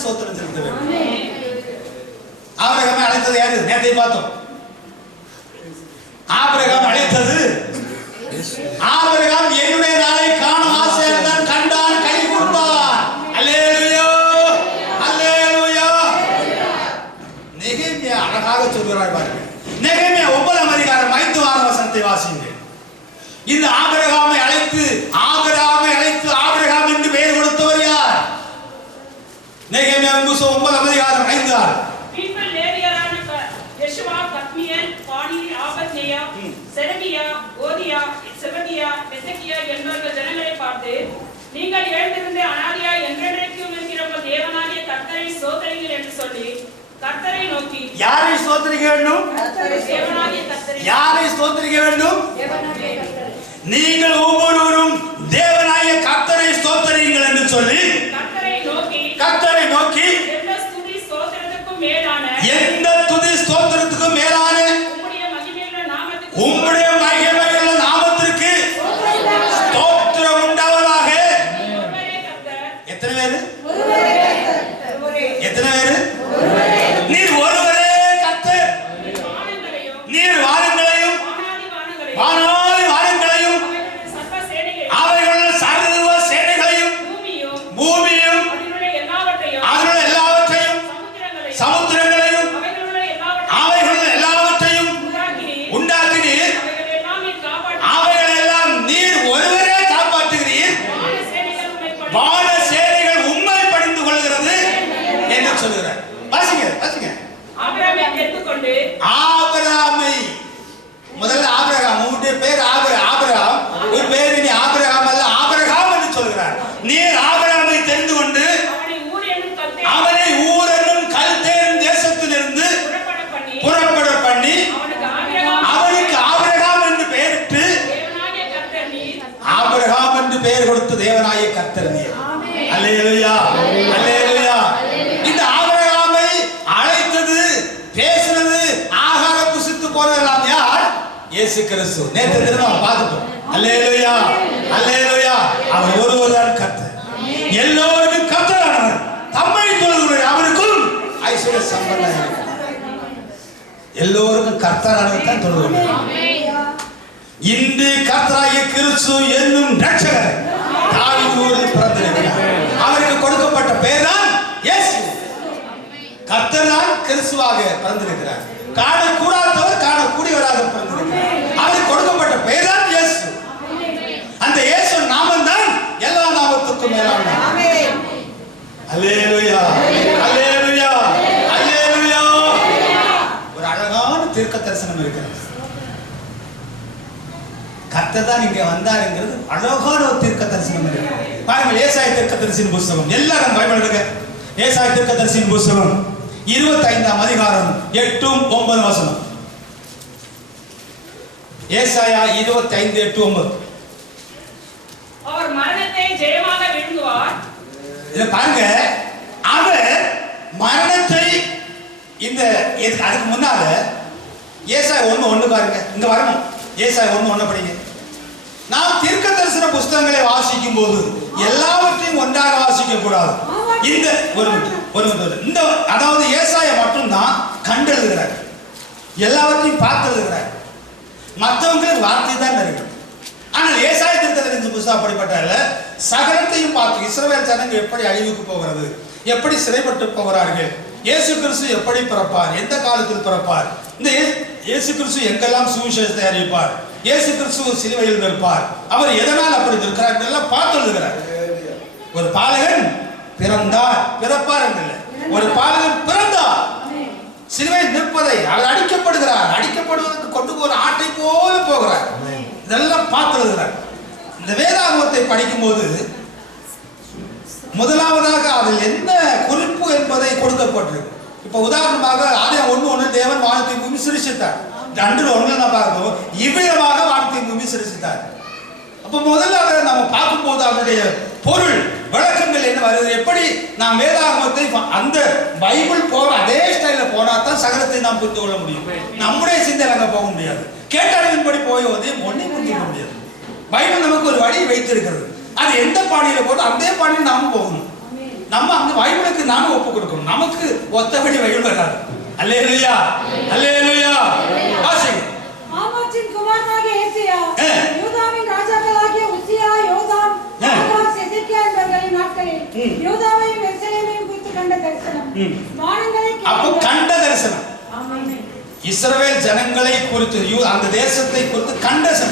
தான் சோத்திரம் செலுத்த வேண்டும். ஆபிரகாமை அழைத்தது யாரு? நேற்றை பார்த்தோம். ஆபிரகாம் அழைத்தது, ஆபிரகாம் என்னுடைய நாளை காண ஆசையாக தான் கண்டான், கை கூர்ந்தான். அல்லேலூயா, அல்லேலூயா. நெகேமியா அழகாக சொல்கிறார் பாருங்க. நெகேமியா 9ஆம் அதிகாரம் 5ஆம் வசனத்தை வாசிங்க. இந்த ஆபிரகாமை அழைத்து ஆபிரகாம் என்று பெயர் கொடுத்தவர் யார்? நெகேமியா 9ஆம் அதிகாரம் 5. பீப்பிள் லேவியரான யெஷுவா, கத்மியேல், பானி, ஆபத்நேயா, செரமியா, ஓதியா, செபதியா, எசேக்கியா என்பவர்கள் ஜனங்களை பார்த்து, நீங்கள் எழுந்திருந்து அனாதியா என்றென்றைக்கும் இருக்கிற உங்கள் தேவனாகிய கர்த்தரை ஸ்தோத்திரியுங்கள் என்று சொல்லி கர்த்தரை நோக்கி. யாரை ஸ்தோத்திரிக்க வேண்டும்? தேவனாகிய கர்த்தரை. யாரை ஸ்தோத்திரிக்க வேண்டும்? தேவனாகிய கர்த்தரை. நீங்கள் ஒவ்வொருவரும் தேவனாகிய கர்த்தரை ஸ்தோத்திரியுங்கள் என்று சொல்லி கர்த்தரை நோக்கி எந்த துதி ஸ்தோத்திரத்துக்கும் மேலான உம்முடைய மகிமையுள்ள நாமத்திற்கு ஸ்தோத்திரம் உண்டாவதாக. எத்தனை பேரு? நீர் ஒருவரே கர்த்தர். நீர் வானங்களையும் வானாதி வானங்களையும் அவைகள் சர்வ சேனைகளையும் பூமியும் அதனுள்ள எல்லாவற்றையும் சமுத்திரங்களையும் அவைகள் எல்லாவற்றையும் உண்டாக்கினீர். அவைகள் எல்லாம் நீர் ஒருவரே காப்பாற்றுகிறீர். வான சேனைகள் உம்மை பணிந்து கொள்கிறது என்று சொல்கிறார். வாசிங்க. ஆபிரகாமை முதல்ல ஆபிரகாம், உன்னுடைய பேர் ஆபிரகாம், ஒரு பேர் நீ ஆபிரகாம் அல்ல ஆபிரகாம் என்று சொல்கிறார். நீர் ஆபிரகாமை தெரிந்து கொண்டு அவனை ஊர் என்னும் கல்தேன் தேசத்திலிருந்து புறப்பட பண்ணி அவனுக்கு ஆபிரகாம் என்று பெயரிட்டு ஆபிரகாம் என்று பெயர் கொடுத்து தேவனாகிய கர்த்தர் நீர். அல்லேலூயா, அல்லேலூயா. இந்த ஆபிரகாமை அழைத்தது, பேசினது, ஆகாரம் புசித்து போனதெல்லாம் யார்? இயேசு கிறிஸ்து. நேற்று தினம் பார்த்துட்டோம். அல்லேலூயா, அல்லேலூயா. அவர் ஒருவர்தான் கர்த்தர், எல்லோருக்கும் கர்த்தரானவர். தம்மை தொழுகிறவர் அவருக்கும் ஐஸ்வர்ய சம்பந்தர். எல்லோருக்கும் கர்த்தரானவர் தான் தொழுகிறவர். இந்த கர்த்தராகிய கிறிஸ்து என்னும் ரட்சகர் தாவீது ஊரில் பிறந்திருக்கிறார். அவருக்கு கொடுக்கப்பட்ட பெயர் தான் இயேசு. கர்த்தர் தான் கிறிஸ்துவாக பிறந்திருக்கிறார். காணக்கூடாதவர் காணக்கூடியவராக பிறந்திருக்கிறார். அவருக்கு கொடுக்கப்பட்ட பெயர் தான் இயேசு. அந்த இயேசு நாமம் தான் எல்லா நாமத்துக்கும் மேலான நாமம். அல்லேலூயா, அல்லேலூயா, அல்லேலூயா. ஒரு அழகான தீர்க்க தரிசனம் இருக்கிறது. கர்த்தர் தான் இங்கே வந்தாருங்கிறது அழகான ஒரு தீர்க்க தரிசனம் இருக்கிறது. பாருங்கள், ஏசாயா தீர்க்கதரிசியின் புத்தகம். எல்லாரும் பைபிள் எடுங்க. ஏசாயா தீர்க்கதரிசியின் புத்தகம் 25ஆம் அதிகாரம் 8-9 வசனம். ஏசாயா 25:8-9. அவர் மரணத்தை ஜெயமாக விழுங்குவார். இத பாருங்க, அவர் மரணத்தை இந்த அதுக்கு முன்னால ஏசாயா 1:1 பாருங்க. இங்க வரணும். ஏசாயா 1:1 படிங்க. நாம் தீர்க்க தரிசன புத்தகங்களை வாசிக்கும் போது எல்லாவற்றையும் ஒன்றாக வாசிக்க கூடாது. இந்த இந்த அதாவது ஏசாயா மட்டும்தான் கண்டெழுதுகிறார், எல்லாவற்றையும் பார்த்து எழுதுகிறார். மற்றவங்க வார்த்தை தான் இருக்கு. ஆனால் ஏசாயா தீர்க்கதரிசி புத்தகம் அப்படிப்பட்ட சகலத்தையும் பார்த்து இஸ்ரவேல் ஜனங்கள் எப்படி அழிவுக்கு போகிறது, எப்படி சிறைப்பட்டு போகிறார்கள், இயேசு கிறிஸ்து எப்படி பிறப்பார், எந்த காலத்தில் பிறப்பார், இந்த இயேசு கிறிஸ்து எங்கெல்லாம் சுவிசேஷத்தை அறிவிப்பார், இயேசு கிறிஸ்து சிலுவையில் நிற்பார், அவர் எதனால் அப்படி நிற்கிறார் என்றெல்லாம் பார்த்து எழுதுகிறார். ஒரு பாலகன் பிறந்தார், பிறப்பார் என்றில்லை, ஒரு பாலகன் பிறந்தார், சிலுவையில் நிற்பதை, அவர் அடிக்கப்படுகிறார், அடிக்கப்படுவதற்கு கொண்டு போகிற ஆட்டை போல போகிறார். இதெல்லாம் பார்த்து எழுதுகிறார். இந்த வேதாகமத்தை படிக்கும் போது முதலாவதாக அதில் என்ன குறிப்பு என்பதை கொடுக்கப்பட்டிருக்கு. இப்ப உதாரணமாக ஆதியாகமம் 1:1 தேவன் வானத்தை பூமி சிருஷ்டித்தார். 2:1 நான் பார்க்கிறோம், இவ்விதமாக வானத்தை பூமி சிருஷ்டித்தார். அப்ப முதல்ல அதை நம்ம பார்க்கும்போது அதனுடைய பொருள் விளக்கங்கள் என்ன வருது, எப்படி நாம் வேதாகமத்தை அந்த பைபிள் போற அதே ஸ்டைல போனா தான் சகலத்தை நாம் புரிந்து கொள்ள முடியும். நம்முடைய சிந்தையில் அங்க போக முடியாது. கேட்டறிவின்படி போவதே ஒன்றையும் புரிஞ்சுக்க முடியாது. பைபிள் நமக்கு ஒரு வழி வைத்திருக்கிறது. அது எந்த பாணியில போது அந்த பாணியில் நாம போகணும். நம்ம அந்த பைபிளுக்கு நாம ஒப்பு கொடுக்கணும். நமக்கு ஒத்தபடி பைபிள் வராது. அல்லேலூயா, அல்லேலூயா. வாசிங்க. ஆமோசின் குமாரனாகிய ஏசாயா யூதாவின் ராஜாக்களாகிய உசியா, யோதாம், ஆகாஸ், எசேக்கியா என்பவர்களின் நாட்களில் யூதாவையும் எருசலேமையும் குறித்து கண்ட தரிசனம். வானங்களை அப்போ கண்ட தரிசனம். ஆமென். இஸ்ரவேல் ஜனங்களை குறித்து அந்த தேசத்தை குறித்து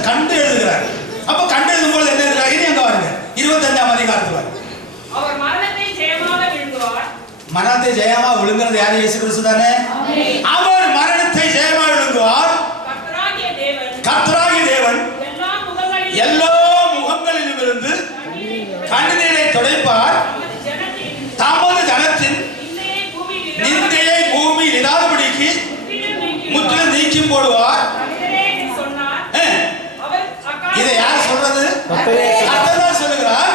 கண்டு எழுதுகிறார். அப்ப கண்டு எழுதும்போது என்ன எழுதுறாரு? இனி அங்க பாருங்க 25ஆம் அதிகாரத்துல அவர் மரணத்தை ஜெயமாக விழுங்குவார். மரணத்தை ஜெயமா விழுங்குறது யாரு? இயேசு கிறிஸ்து தானே. அவர் மரணத்தை ஜெயமா விழுங்குவார். கர்த்தராகிய தேவன் எல்லா முகங்களிலும் இருந்து கண்ணீரை துடைப்பார். தமது ஜனத்தின் நிந்தையை பூமியில் இராதபடிக்கு முற்றிலும் நீக்கி போடுவார். இதை யார் சொல்றது? கர்த்தர் தான் சொல்லுகிறார்.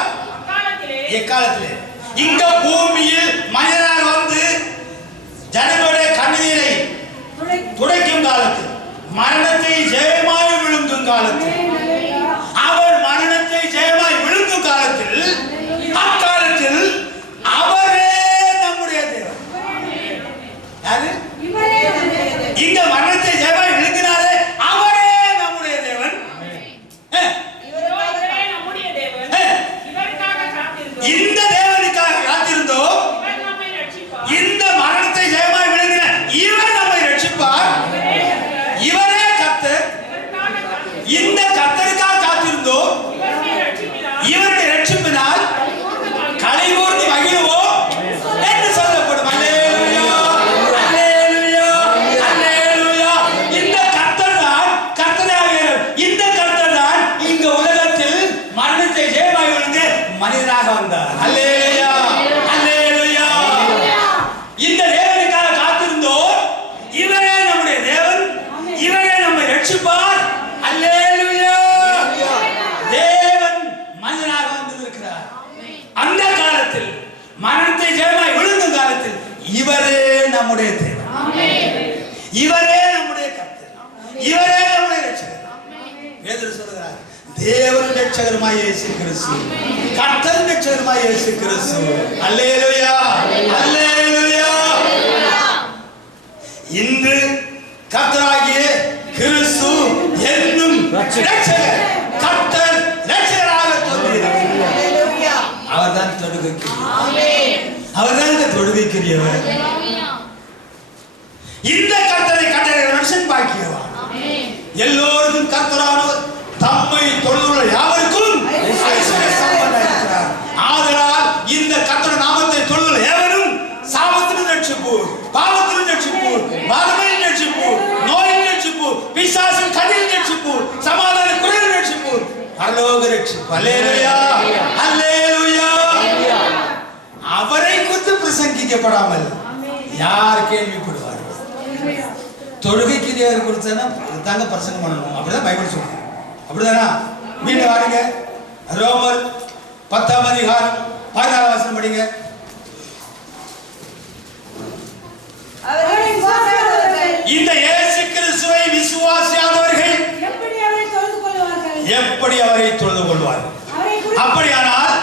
எக்காலத்திலே இங்க பூமியில் மனிதனாக வந்து ஜனங்களுடைய கண்ணீரை துடைக்கும் காலத்தில், மரணத்தை ஜெயமாய் விழுங்கும் காலத்தில், அவர் மரணத்தை ஜெயமாய் விழுங்கும் காலத்தில், அக்காலத்தில் அவரே நம்முடைய தேவன். யாரு? இங்க மரணத்தை ஜெயமாய் விழுங்கினாரே அவரே நம்முடைய தேவன். இந்த தேவனுக்காக காத்திருந்தோம். இந்த மரணத்தை ஜெயமாய் விழுங்கின இவர் நம்மை ரட்சிப்பார். இவரே கர்த்தர். இந்த கர்த்தருக்காக காத்திருந்தோம். இவருடைய ரட்சிப்பினால் கலைகூர்ந்து மகிழ்வோம் என்று சொல்லப்படும். அல்லேலூயா, அல்லேலூயா, அல்லேலூயா. இந்த கர்த்தர் தான் கர்த்தராகியவர். இந்த கர்த்தர் தான் இங்க உலகத்தில் மரணத்தை ஜெயமாய் விழுந்து மனிதனாக வந்தார். அல்லேலூயா, அல்லேலூயா. இந்த தேவனுக்காக காத்திருந்தோம். இவரே நம்முடைய தேவன். இவரே நம்மை ரட்சிப்பார். அல்லேலூயா. தேவன் மனிதனாக வந்திருக்கிறார். அந்த காலத்தில் மரணத்தை ஜெயமாய் விழுங்கும் காலத்தில் இவரே நம்முடைய தேவன். இவரே நம்முடைய கர்த்தர். இவரே நம்முடைய ரட்சகர். வேதம் சொல்கிறார், தேவன் ரட்சகருமாய் இயேசு கிறிஸ்து, கர்த்தர் ரட்சகருமாய் இயேசு கிறிஸ்து. அல்லேலூயா, அல்லேலூயா. இன்று கர்த்தராகிய கிறிஸ்து என்னும் ரட்சகர், கர்த்தர் ரட்சகராக தோன்றியிருக்கிறார். அவர்தான் தொடுகைக்குரியவர். அவர்தான் தொடுகைக்குரியவர். இந்த கர்த்தரை கண்டறிகிற மனுஷன் பாக்கியவான். எல்லோருக்கும் கர்த்தரானவர் தம்மை தொழுதுள்ள யாவருக்கும் ஐஸ்வர்ய சம்பன்னராயிருக்கிறார். ஆதலால் இந்த கர்த்தருடைய நாமத்தை தொழுதுள்ள எவரும் சாபத்திலிருந்து ரட்சிப்பு, பாவத்திலிருந்து ரட்சிப்பு, வறுமையின் ரட்சிப்பு, நோயின் ரட்சிப்பு, பிசாசின் கண்ணின் ரட்சிப்பு, சமாதான குறைவின் ரட்சிப்பு, பரலோக ரட்சிப்பு. அல்லேலூயா, அல்லேலூயா. அவரை குறித்து பிரசங்கிக்கப்படாமல் யார் கேள்விப்படுவார்? தொழுகைக்கு தேவர் குறித்தான தாங்க பிரசங்கம் பண்ணணும். அப்படிதான் பைபிள் சொல்லுது. அப்படிதானா? மீண்டும் வாருங்க, ரோமர் 10ஆம் அதிகாரம் 14ஆம் வசனம் படிங்க. இந்த இயேசு கிறிஸ்துவை விசுவாசியாதவர்கள் எப்படி அவரை தொழுது கொள்வார்கள்? அப்படியானால்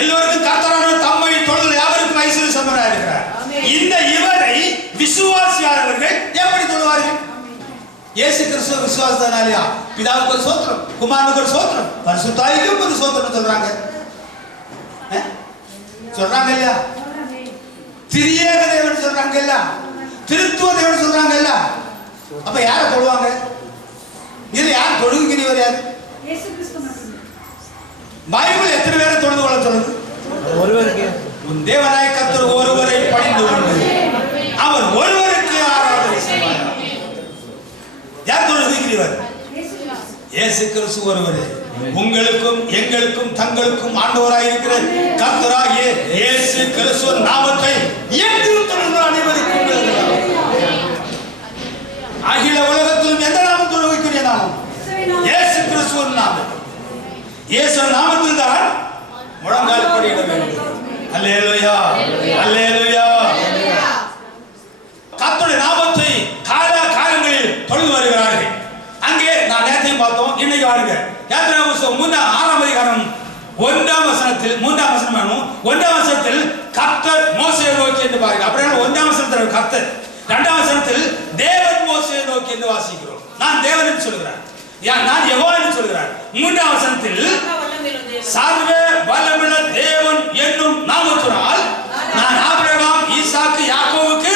எல்லோருக்கும் கர்த்தரானவர் தம்மை தொழுது யாவருக்கும் ஐஸ்வர்ய சம்பன்னராக இருக்கிறார். இந்த இவரை விசுவாசியாதவர்கள் எப்படி தொழுவார்கள்? இயேசு கிறிஸ்துவ விசுவாசத்தானாலயா பிதாவுக்கு ஒரு சோத்திரம், குமாரனுக்கு ஒரு சோத்திரம், பரிசுத்தாவிக்கு ஒரு சோத்திரம் சொல்றாங்க. சொல்றாங்க இல்லையா? திரியேக தேவன் சொல்றாங்க இல்ல, திருத்துவ தேவன் சொல்றாங்க இல்ல. அப்ப யாரை தொழுவாங்க? இதுல யார் தொழுகிறவர்? யாரு? இயேசு கிறிஸ்து மட்டும். பைபிள் எத்தனை பேரை தொழுது கொள்ள சொல்லுது? ஒருவருக்கு. உன் தேவனாய கர்த்தர் ஒருவரை பணிந்து கொண்டு அவர் ஒருவருக்கு ஆராதனை செய்வார். யார் தொழுகிறவர்? இயேசு கிறிஸ்து ஒருவரே. உங்களுக்கும் எங்களுக்கும் தங்களுக்கும் ஆண்டவராய் இருக்கிற கர்த்தராகிய இயேசு கிறிஸ்து நாமத்தை எங்கும் தொழுகிற அனைவருக்கும் அகில உலகத்திலும் எந்த நாமம் தொழுகைக்குரிய நாமம்? இயேசு கிறிஸ்து நாமம். இயேசு நாமத்தில் தான் முழங்கால் படியிட வேண்டும். அல்லேலூயா, அல்லேலூயா. கர்த்தருடைய நாமத்தை காலங்களில் தொழுது வருகிறார்கள். அங்கே நான் நேரத்தையும் பார்த்தோம். இன்னைக்கு வாருங்க, யாத்திராகமம் 6ஆம் அதிகாரம் 1ஆம் வசனத்தில் 3ஆம் வசனம் 1ஆம் வசனத்தில் கர்த்தர் மோசேயை நோக்கி என்று பாருங்க. அப்படியே 1ஆம் வசனத்தில் கர்த்தர், 2ஆம் வசனத்தில் தேவன் மோசேயை நோக்கி என்று வாசிக்கிறோம். நான் தேவன் என்று சொல்கிறார், நான் யெகோவா என்று சொல்கிறார். 3ஆம் வசனத்தில் சர்வ வல்லமையுள்ள தேவன் என்னும் நாமத்தினால் நான் ஆபிரகாம் ஈசாக்கு யாக்கோவுக்கு.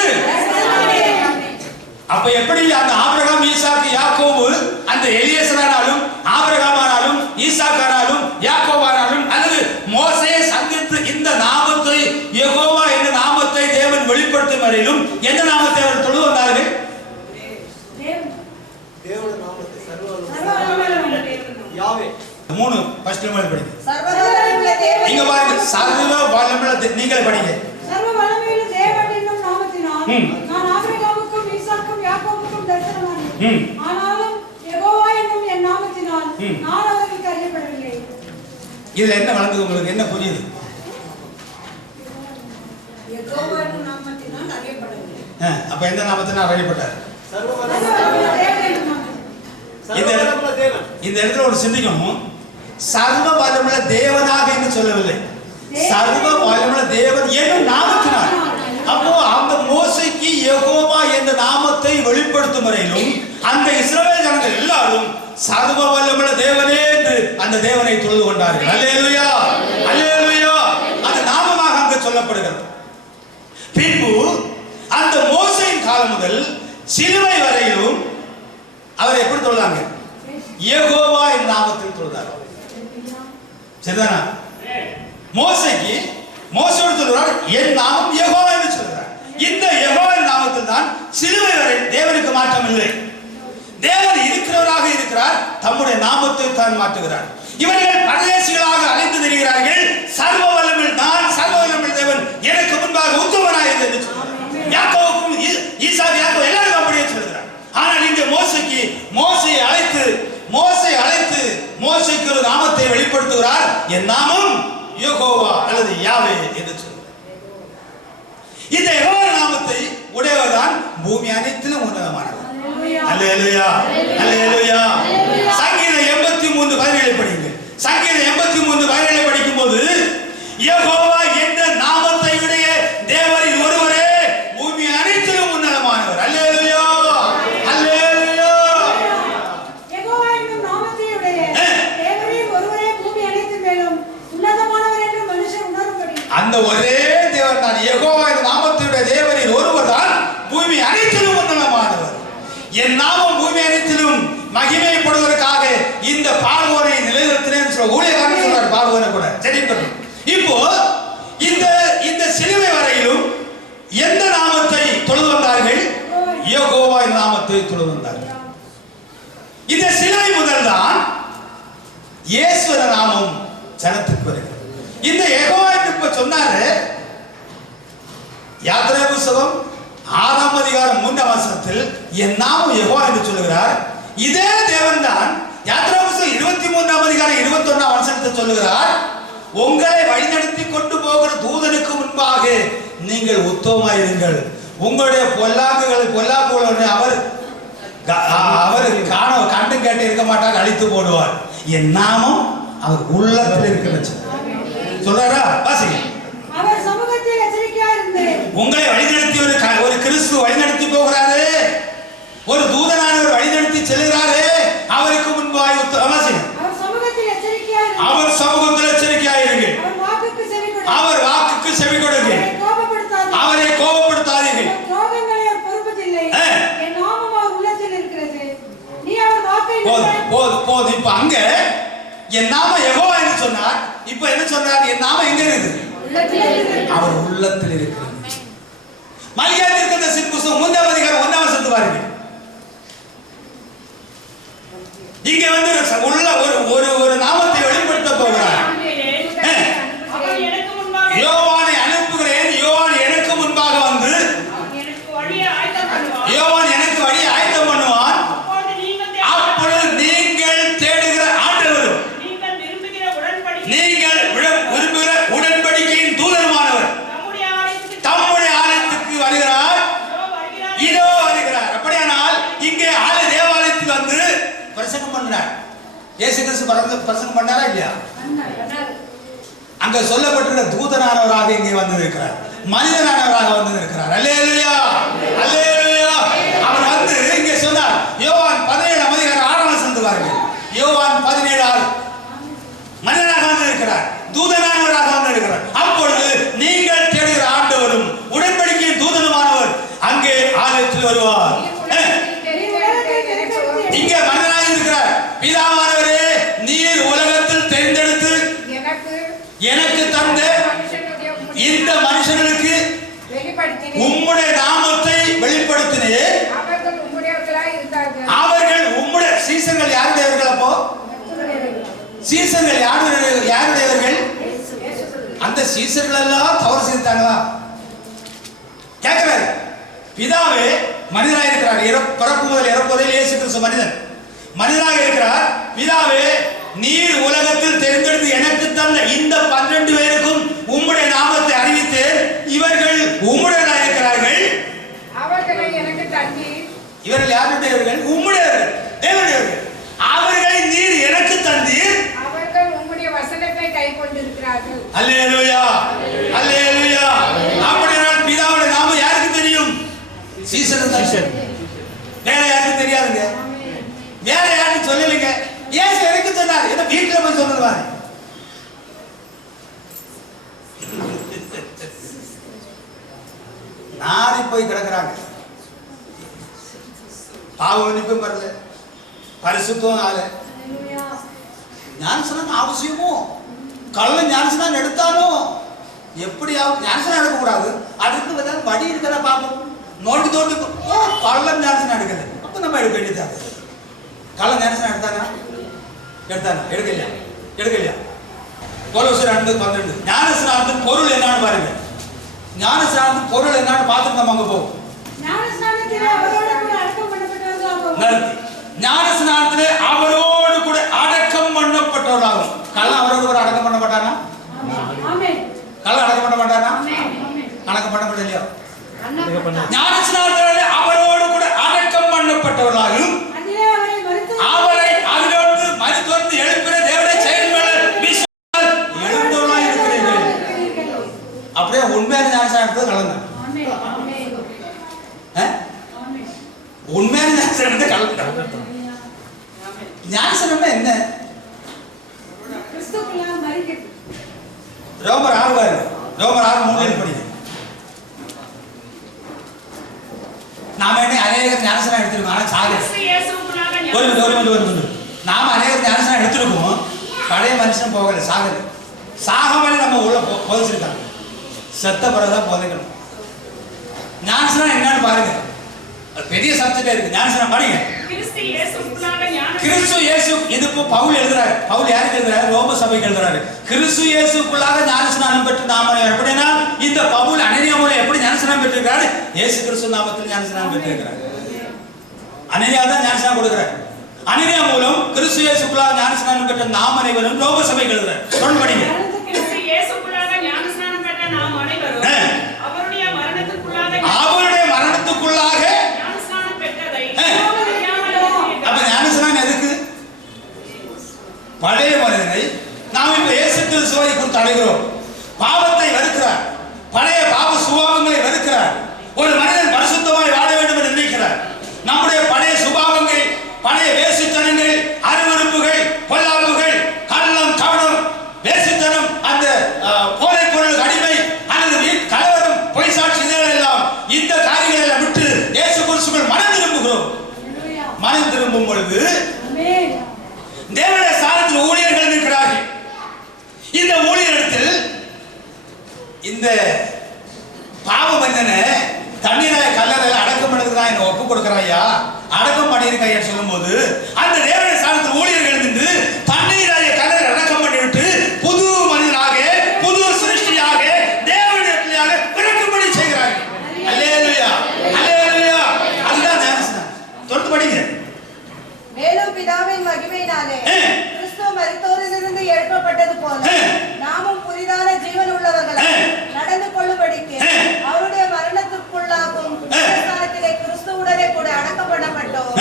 அப்ப எப்படி அந்த ஆபிரகாம் ஈசாக்கு யாக்கோபு அந்த எலியேசரானாலும் ஆபிரகாம் ஆனாலும் ஈசாக்கு ஆனாலும் யாக்கோபு ஆனாலும் அல்லது மோசேயை சந்தித்து இந்த நாமத்தை யெகோவா என்ற நாமத்தை தேவன் வெளிப்படுத்தும் வரையிலும் எந்த நாமத்தை அவர் தொழுது வந்தார்கள்? தேவனுடைய நாமத்தை சர்வவல்லமையுள்ள யாவே. 3 ஃபர்ஸ்ட் லெவல் படிங்க. சர்வ வல்லமையுள்ள தேவன். இங்க பாருங்க, சர்வ வல்லமையுள்ள நீங்கள் படிங்க. சர்வ வல்லமையுள்ள தேவன் என்னும் நாமத்தினால் நான் ஆபிரகாமுக்கும் ஈசாக்குக்கும் யாக்கோபுக்கும் தரிசனமானேன். ஆனாலும் யெகோவா என்னும் என் நாமத்தினால் நான் அவர்களுக்கு அறியப்படவில்லை. இதுல என்ன வழங்குது உங்களுக்கு? என்ன புரியுது? யெகோவா என்னும் நாமத்தினால் அறியப்படவில்லை. அப்ப எந்த நாமத்தினால் அறியப்பட்டார்? சர்வவல்லமையுள்ள தேவன் என்னும் நாமத்தினால். சர்வவல்லமையுள்ள தேவன். இந்த இடத்துல ஒரு சிந்திக்கணும். சர்வ வல்லமையுள்ள தேவனாக என்று சொல்லவில்லை, சர்வ வல்லமையுள்ள தேவன் என்னும் நாமத்தினால். அப்போ அந்த மோசேக்கு யெகோவா என்ற நாமத்தை வெளிப்படுத்தும் வரையிலும் அந்த இஸ்ரவேல் ஜனங்கள் எல்லாரும் சர்வ வல்லமையுள்ள தேவனே என்று அந்த தேவனை தொழுது கொண்டார்கள். அல்லேலூயா, அல்லேலூயா. அந்த நாமமாக அங்கு சொல்லப்படுகிறது. பின்பு அந்த மோசேயின் காலம் முதல் சிலுவை வரையிலும் அவர் எப்படி தொழுதாங்க? யெகோவா என்ற நாமத்தில் தொழுதார். சரிதானா? மோசேக்கு மோசேயோடு சொல்றார், என் நாமம் யெகோவா என்று சொல்றார். இந்த யெகோவா நாமத்தில் தான் சிலுவை வரை தேவனுக்கு மாற்றம் இல்லை. தேவன் இருக்கிறவராக இருக்கிறார், தம்முடைய நாமத்தை தான் மாற்றுகிறார். இவர்கள் பரதேசிகளாக அலைந்து திரிகிறார்கள். சர்வ வல்லமையுள்ள நான் சர்வ வல்லமையுள்ள தேவன் எனக்கு முன்பாக உத்தமனாய் என்று சொல்றார். யாக்கோபுக்கும் ஈசாக்கு யாக்கோபு எல்லாரும் அப்படியே சொல்கிறார். ஆனால் இங்கே மோசேயை அழைத்து மோசேக்கு ஒரு நாமத்தை வெளிப்படுத்துகிறார். என் நாமம் யெகோவா அல்லது யாவே என்று சொல்கிறார். இந்த யெகோவா நாமத்தை உடையவர்தான் பூமி அனைத்திலும் உன்னதமானவர். அல்லேலூயா, அல்லேலூயா. சங்கீதம் 83:17 படிங்க. சங்கீதம் 83:17 படிக்கும் போது யெகோவா என்ற நாமத்தை உடைய தேவரில் ஒருவரே பூமி அனைத்திலும் உன்னதமானவர். அல்லேலூயா, அல்லேலூயா. யெகோவா என்னும் நாமத்தை உடைய தேவரில் ஒருவரே பூமி அனைத்தின் மேலும் உன்னதமானவர் என்று மனுஷன் உணரும்படி அந்த ஒரே தேவன் தான் யெகோவா என்ற நாமத்துடைய தேவரில் ஒருவர் தான் பூமி அனைத்திலும் உன்னதமானவர். என் நாமம் பூமி அனைத்திலும் மகிமைப்படுவதற்காக இந்த பார்வோனை நிலைநிறுத்தினேன் சொல்ற ஊழியக்காரன் சொல்றார். பார்வோனை கூட சரி. இப்போ இந்த சிலுவை வரையிலும் எந்த நாமத்தை தொழுது வந்தார்கள்? யெகோவா என்ற நாமத்தை தொழுது வந்தார்கள். இந்த சிலுவை முதல் தான் இயேசு நாமம் ஜனத்துக்கு வருகிறது. இந்த யெகோவா இப்ப சொன்னாரு. யாத்திரை புத்தகம் 6ஆம் அதிகாரம் 3ஆம் வசனத்தில் என் நாமம் யெகோவா என்று சொல்லுகிறார். இதே தேவன் தான் யாத்திரை புத்தகம் 23ஆம் அதிகாரம் 21ஆம் வசனத்தில் சொல்லுகிறார், உங்களை வழிநடத்தி கொண்டு போகிற தூதனுக்கு முன்பாக நீங்கள் உத்தமமாயிருங்கள், உங்களுடைய பொல்லாக்குகளை அவர் கண்டு கேட்டு இருக்க மாட்டார், அழித்து போடுவார். என் நாமம் அவர் உள்ளத்தில் இருக்கிறது சொல்றாரா? வாசிங்க. அவர் சமூகத்தில் எச்சரிக்கையாக இருந்து உங்களை வழிநடத்தி ஒரு கிறிஸ்து வழிநடத்தி போகிறாரு, ஒரு தூதனானவர் வழிநடத்தி செல்கிறாரு. அவருக்கு முன்பாய் வாசிங்க. அவர் சமூகத்தில் எச்சரிக்கையாக இருந்து அவர் சமூகத்தில் எச்சரிக்கையாக இருங்க. அவர் வாக்குக்கு செவி கொடுங்க. அவரை கோபப்படுத்தாதீர்கள். துரோகங்களை அவர் பொறுப்பதில்லை. என் நாமம் அவர் உள்ளத்தில் இருக்கிறது. நீ அவர் வாக்கை போதும். இப்ப அங்க என் நாமம் யெகோவா என்று சொன்னார். இப்ப என்ன சொல்றார்? என் நாமம் எங்க இருக்குது? அவர் உள்ளத்தில் இருக்கிறது. மல்கியா தீர்க்கதரிசி புத்தகம் 3ஆம் அதிகாரம் 1ஆம் வசனத்தை பாருங்க. இங்க வந்து ஒரு நாமத்தை வெளிப்படுத்த போகிறார். யோவானை அனுப்புகிறேன், யோவான் எனக்கு முன்பாக வந்து யோவான் எனக்கு வழியை ஆயத்தம் பண்ணுவான். அப்பொழுது நீங்கள் தேடுகிற ஆண்டவரும் நீங்கள் விரும்புகிற உடன்படிக்கையின் தூதருமானவர் தம்முடைய ஆலயத்துக்கு வருகிறார். இதோ வருகிறார். அப்படியானால் இங்கே தேவாலயத்தில் வந்து பிரசங்கம் பண்றார். இயேசு கிறிஸ்து பிரசங்கம் பண்ணாரா இல்லையா? அங்க சொல்லப்பட்டிருக்கிற தூதனானவராக இங்கே வந்து இருக்கிறார். மனிதனானவராக வந்து இருக்கிறார். அல்லேலூயா, அல்லேலூயா. அவர் வந்து இங்கே சொன்னார், யோவான் 17:6 பாருங்கள். யோவான் 17:6 மனிதனாக வந்து இருக்கிறார், தூதனானவராக வந்து இருக்கிறார். அப்பொழுது நீங்கள் தேடுகிற ஆண்டவரும் உடன்படிக்கையின் தூதனுமானவர் அங்கே ஆலயத்தில் வருவார். இங்கே மனிதனாக இருக்கிறார். பிதாவானவரே, நீர் உலகத்தில் தேர்ந்தெடுத்து எனக்கு தந்த இந்த மனுஷனுக்கு உம்முடைய நாமத்தை வெளிப்படுத்தினே. அவர்கள் உம்முடைய சீசர்கள் யாருடையவர்கள்? அப்போ சீசர்கள் யாருடையவர்கள்? அந்த சீசர்கள் எல்லாம் தவறு செய்தாங்களா கேட்கிறாரு. பிதாவே மனிதனாக இருக்கிறார். பிறப்பு முதல் இறப்பு வரை இயேசு கிறிஸ்து மனிதனாக இருக்கிறார். பிதாவே, நீர் உலகத்தில் தேர்ந்தெடுத்து எனக்கு தந்த இந்த 12 பேருக்கும் உம்முடைய நாமத்தை அறிவித்தேன். இவர்கள் உம்முடையவர்களாக இருக்கிறார்கள். அவர்களை எனக்கு தந்தி. இவர்கள் யாருடையவர்கள்? உம்முடையவர்கள், தேவனுடையவர்கள். அவர்களை நீர் எனக்கு தந்தீர். அவர்கள் உம்முடைய வசனத்தை கைக்கொண்டிருக்கிறார்கள். அல்லேலூயா, அல்லேலூயா. அப்படினால் பிதாவுடைய நாமம் யாருக்கு தெரியும்? சீசருக்கு தான். வேற யாருக்கும் தெரியாதுங்க. வேற யாருக்கும் சொல்லலைங்க. இயேசு எனக்கு சொன்னார். என்ன வீட்டுல போய் சொல்லுவாரு. நாரி போய் கிடக்குறாங்க. பாவ மன்னிப்பும் வரல, பரிசுத்தம் ஆல. ஞானஸ்நானம் அவசியமோ? கள்ள ஞானஸ்நானம் எடுத்தாலும் எப்படியாவது ஞானஸ்நானம் எடுக்கக்கூடாது. அதுக்கு ஏதாவது வடி இருக்கிற பாப்போம். நோண்டி தோண்டி கள்ள ஞானஸ்நானம் எடுக்கிறது. அப்ப நம்ம எடுக்க வேண்டியது. கள்ள ஞானஸ்நானம் எடுக்கலையா? கொலோசியர் 2:12 ஞானஸ்நானத்தின் பொருள் என்னன்னு பாருங்க. ஞானஸ்நானத்தின் பொருள் என்னன்னு பார்த்துட்டு நம்ம அங்க போவோம். ஞானஸ்நானத்திலே அவரோடு கூட அடக்கம் பண்ணப்பட்டவர்களாகும். ஞானஸ்நானத்திலே அவரோடு கூட அடக்கம் பண்ணப்பட்டவர்களாகும். கள்ளன் அவரோடு கூட அடக்கம் பண்ண மாட்டானா? ஆமென். கள்ளன் அடக்கம் பண்ண மாட்டானா? அடக்கம் பண்ணப்படலையா? ஞானஸ்நானத்திலே அவரோடு கூட அடக்கம் பண்ணப்பட்டவர்களாகும். அவரை அதிலிருந்து மரித்தோர்ந்து எழுப்பின தேவனுடைய செயல்களை எழுந்தவர்களாக இருக்கிறீர்கள். அப்படியே உண்மையான ஞானஸ்நானம் எடுத்தது கலந்தான். உண்மையான ஞானஸ்நானம் எடுத்து கலந்தான். ஞானஸ்நானம் என்ன? ரோமர் 6 பாருங்க. ரோமர் 6:3 படிங்க. நாம என்ன அநேகர் ஞானஸ்நானம் எடுத்திருக்கோம், ஆனா சாகல. நாம அநேகர் ஞானஸ்நானம் எடுத்திருக்கோம், பழைய மனுஷன் போகல, சாகல. சாகாமலே நம்ம உள்ள புதைச்சிருக்காங்க. செத்த பிறகுதான் புதைக்கணும். ஞானஸ்நானம் என்னன்னு பாருங்க. பெரிய சப்ஜெக்டா இருக்கு. ஞானஸ்நானம் படிங்க. கிறிஸ்து இயேசு, இது பவுல் எழுதுறாரு. பவுல் யாருக்கு எழுதுறாரு? ரோம சபைக்கு எழுதுறாரு. கிறிஸ்து இயேசுக்குள்ளாக ஞானஸ்நானம் பெற்று நாம எப்படின்னா, இந்த பவுல் அனனியா மூலம் எப்படி ஞானஸ்நானம் பெற்றிருக்காரு? இயேசு கிறிஸ்து நாமத்தில் ஞானஸ்நானம் பெற்றிருக்கிறார். அனனியா தான் ஞானஸ்நானம் கொடுக்கிறார். அனனியா மூலம் கிறிஸ்து இயேசுக்குள்ளாக ஞானஸ்நானம் பெற்ற நாம் அனைவரும் ரோம சபைக்கு எழுதுறாரு. தொடர்ந்து படிங்க. அவருடைய மரணத்துக்குள்ளாக அப்ப ஞானஸ்நானம் எதுக்கு? பழைய மனிதனை நாம் இப்ப இயேசு கிறிஸ்துவை குறித்து அழைக்கிறோம். பாவத்தை வெறுக்கிறார், பழைய பாவ சுபாவங்களை வெறுக்கிறார். ஒரு மனிதன் பரிசுத்தமாய் வாழ வேண்டும் என்று நினைக்கிறார். நம்முடைய பழைய சுபாவங்கள், பழைய வேசித்தனங்கள், அருவருப்புகள், பொல்லாப்புகள், கள்ளம், கவனம், வேசித்தனம், அந்த போதைப் பொருள் அடிமை, அல்லது கலவரம், பொய் சாட்சி எல்லாம் இந்த காரியங்களை விட்டு இயேசு கிறிஸ்துவுக்குள் மனம் திரும்புகிறோம். மனம் திரும்பும் பொழுது தேவனுடைய சாரத்தில் ஊழியர்கள் இருக்கிறார்கள். இந்த ஊழியரிடத்தில் இந்த பாவ மனிதனை தண்ணீராய கல்லறையில் அடக்கம் பண்ணதுக்கு தான் என்ன ஒப்பு கொடுக்கிறாயா, அடக்கம் பண்ணியிருக்கையா சொல்லும் போது அந்த தேவனுடைய சாரத்தில் ஊழியர்கள் நின்று தண்ணீராய கல்லறை அடக்கம் பண்ணிவிட்டு புது மனிதனாக, புது சிருஷ்டியாக, தேவனுடைய பிள்ளையாக பிறக்கும்படி செய்கிறார்கள். அல்லேலூயா, அல்லேலூயா. அதுதான் ஞானஸ்நானம். தொடர்ந்து படிங்க. மேலும் பிதாவின் மகிமையினாலே கிறிஸ்து மரித்தோரிலிருந்து எழுப்பப்பட்டது போல நாமும் புதிதான ஜீவன் உள்ளவர்களை நடந்து கொள்ளும்படிக்கு அவருடைய மரணத்துக்குள்ளாகும் ஸ்தானத்திலே கிறிஸ்துவுடனே கூட அடக்கம் பண்ணப்பட்டோம்.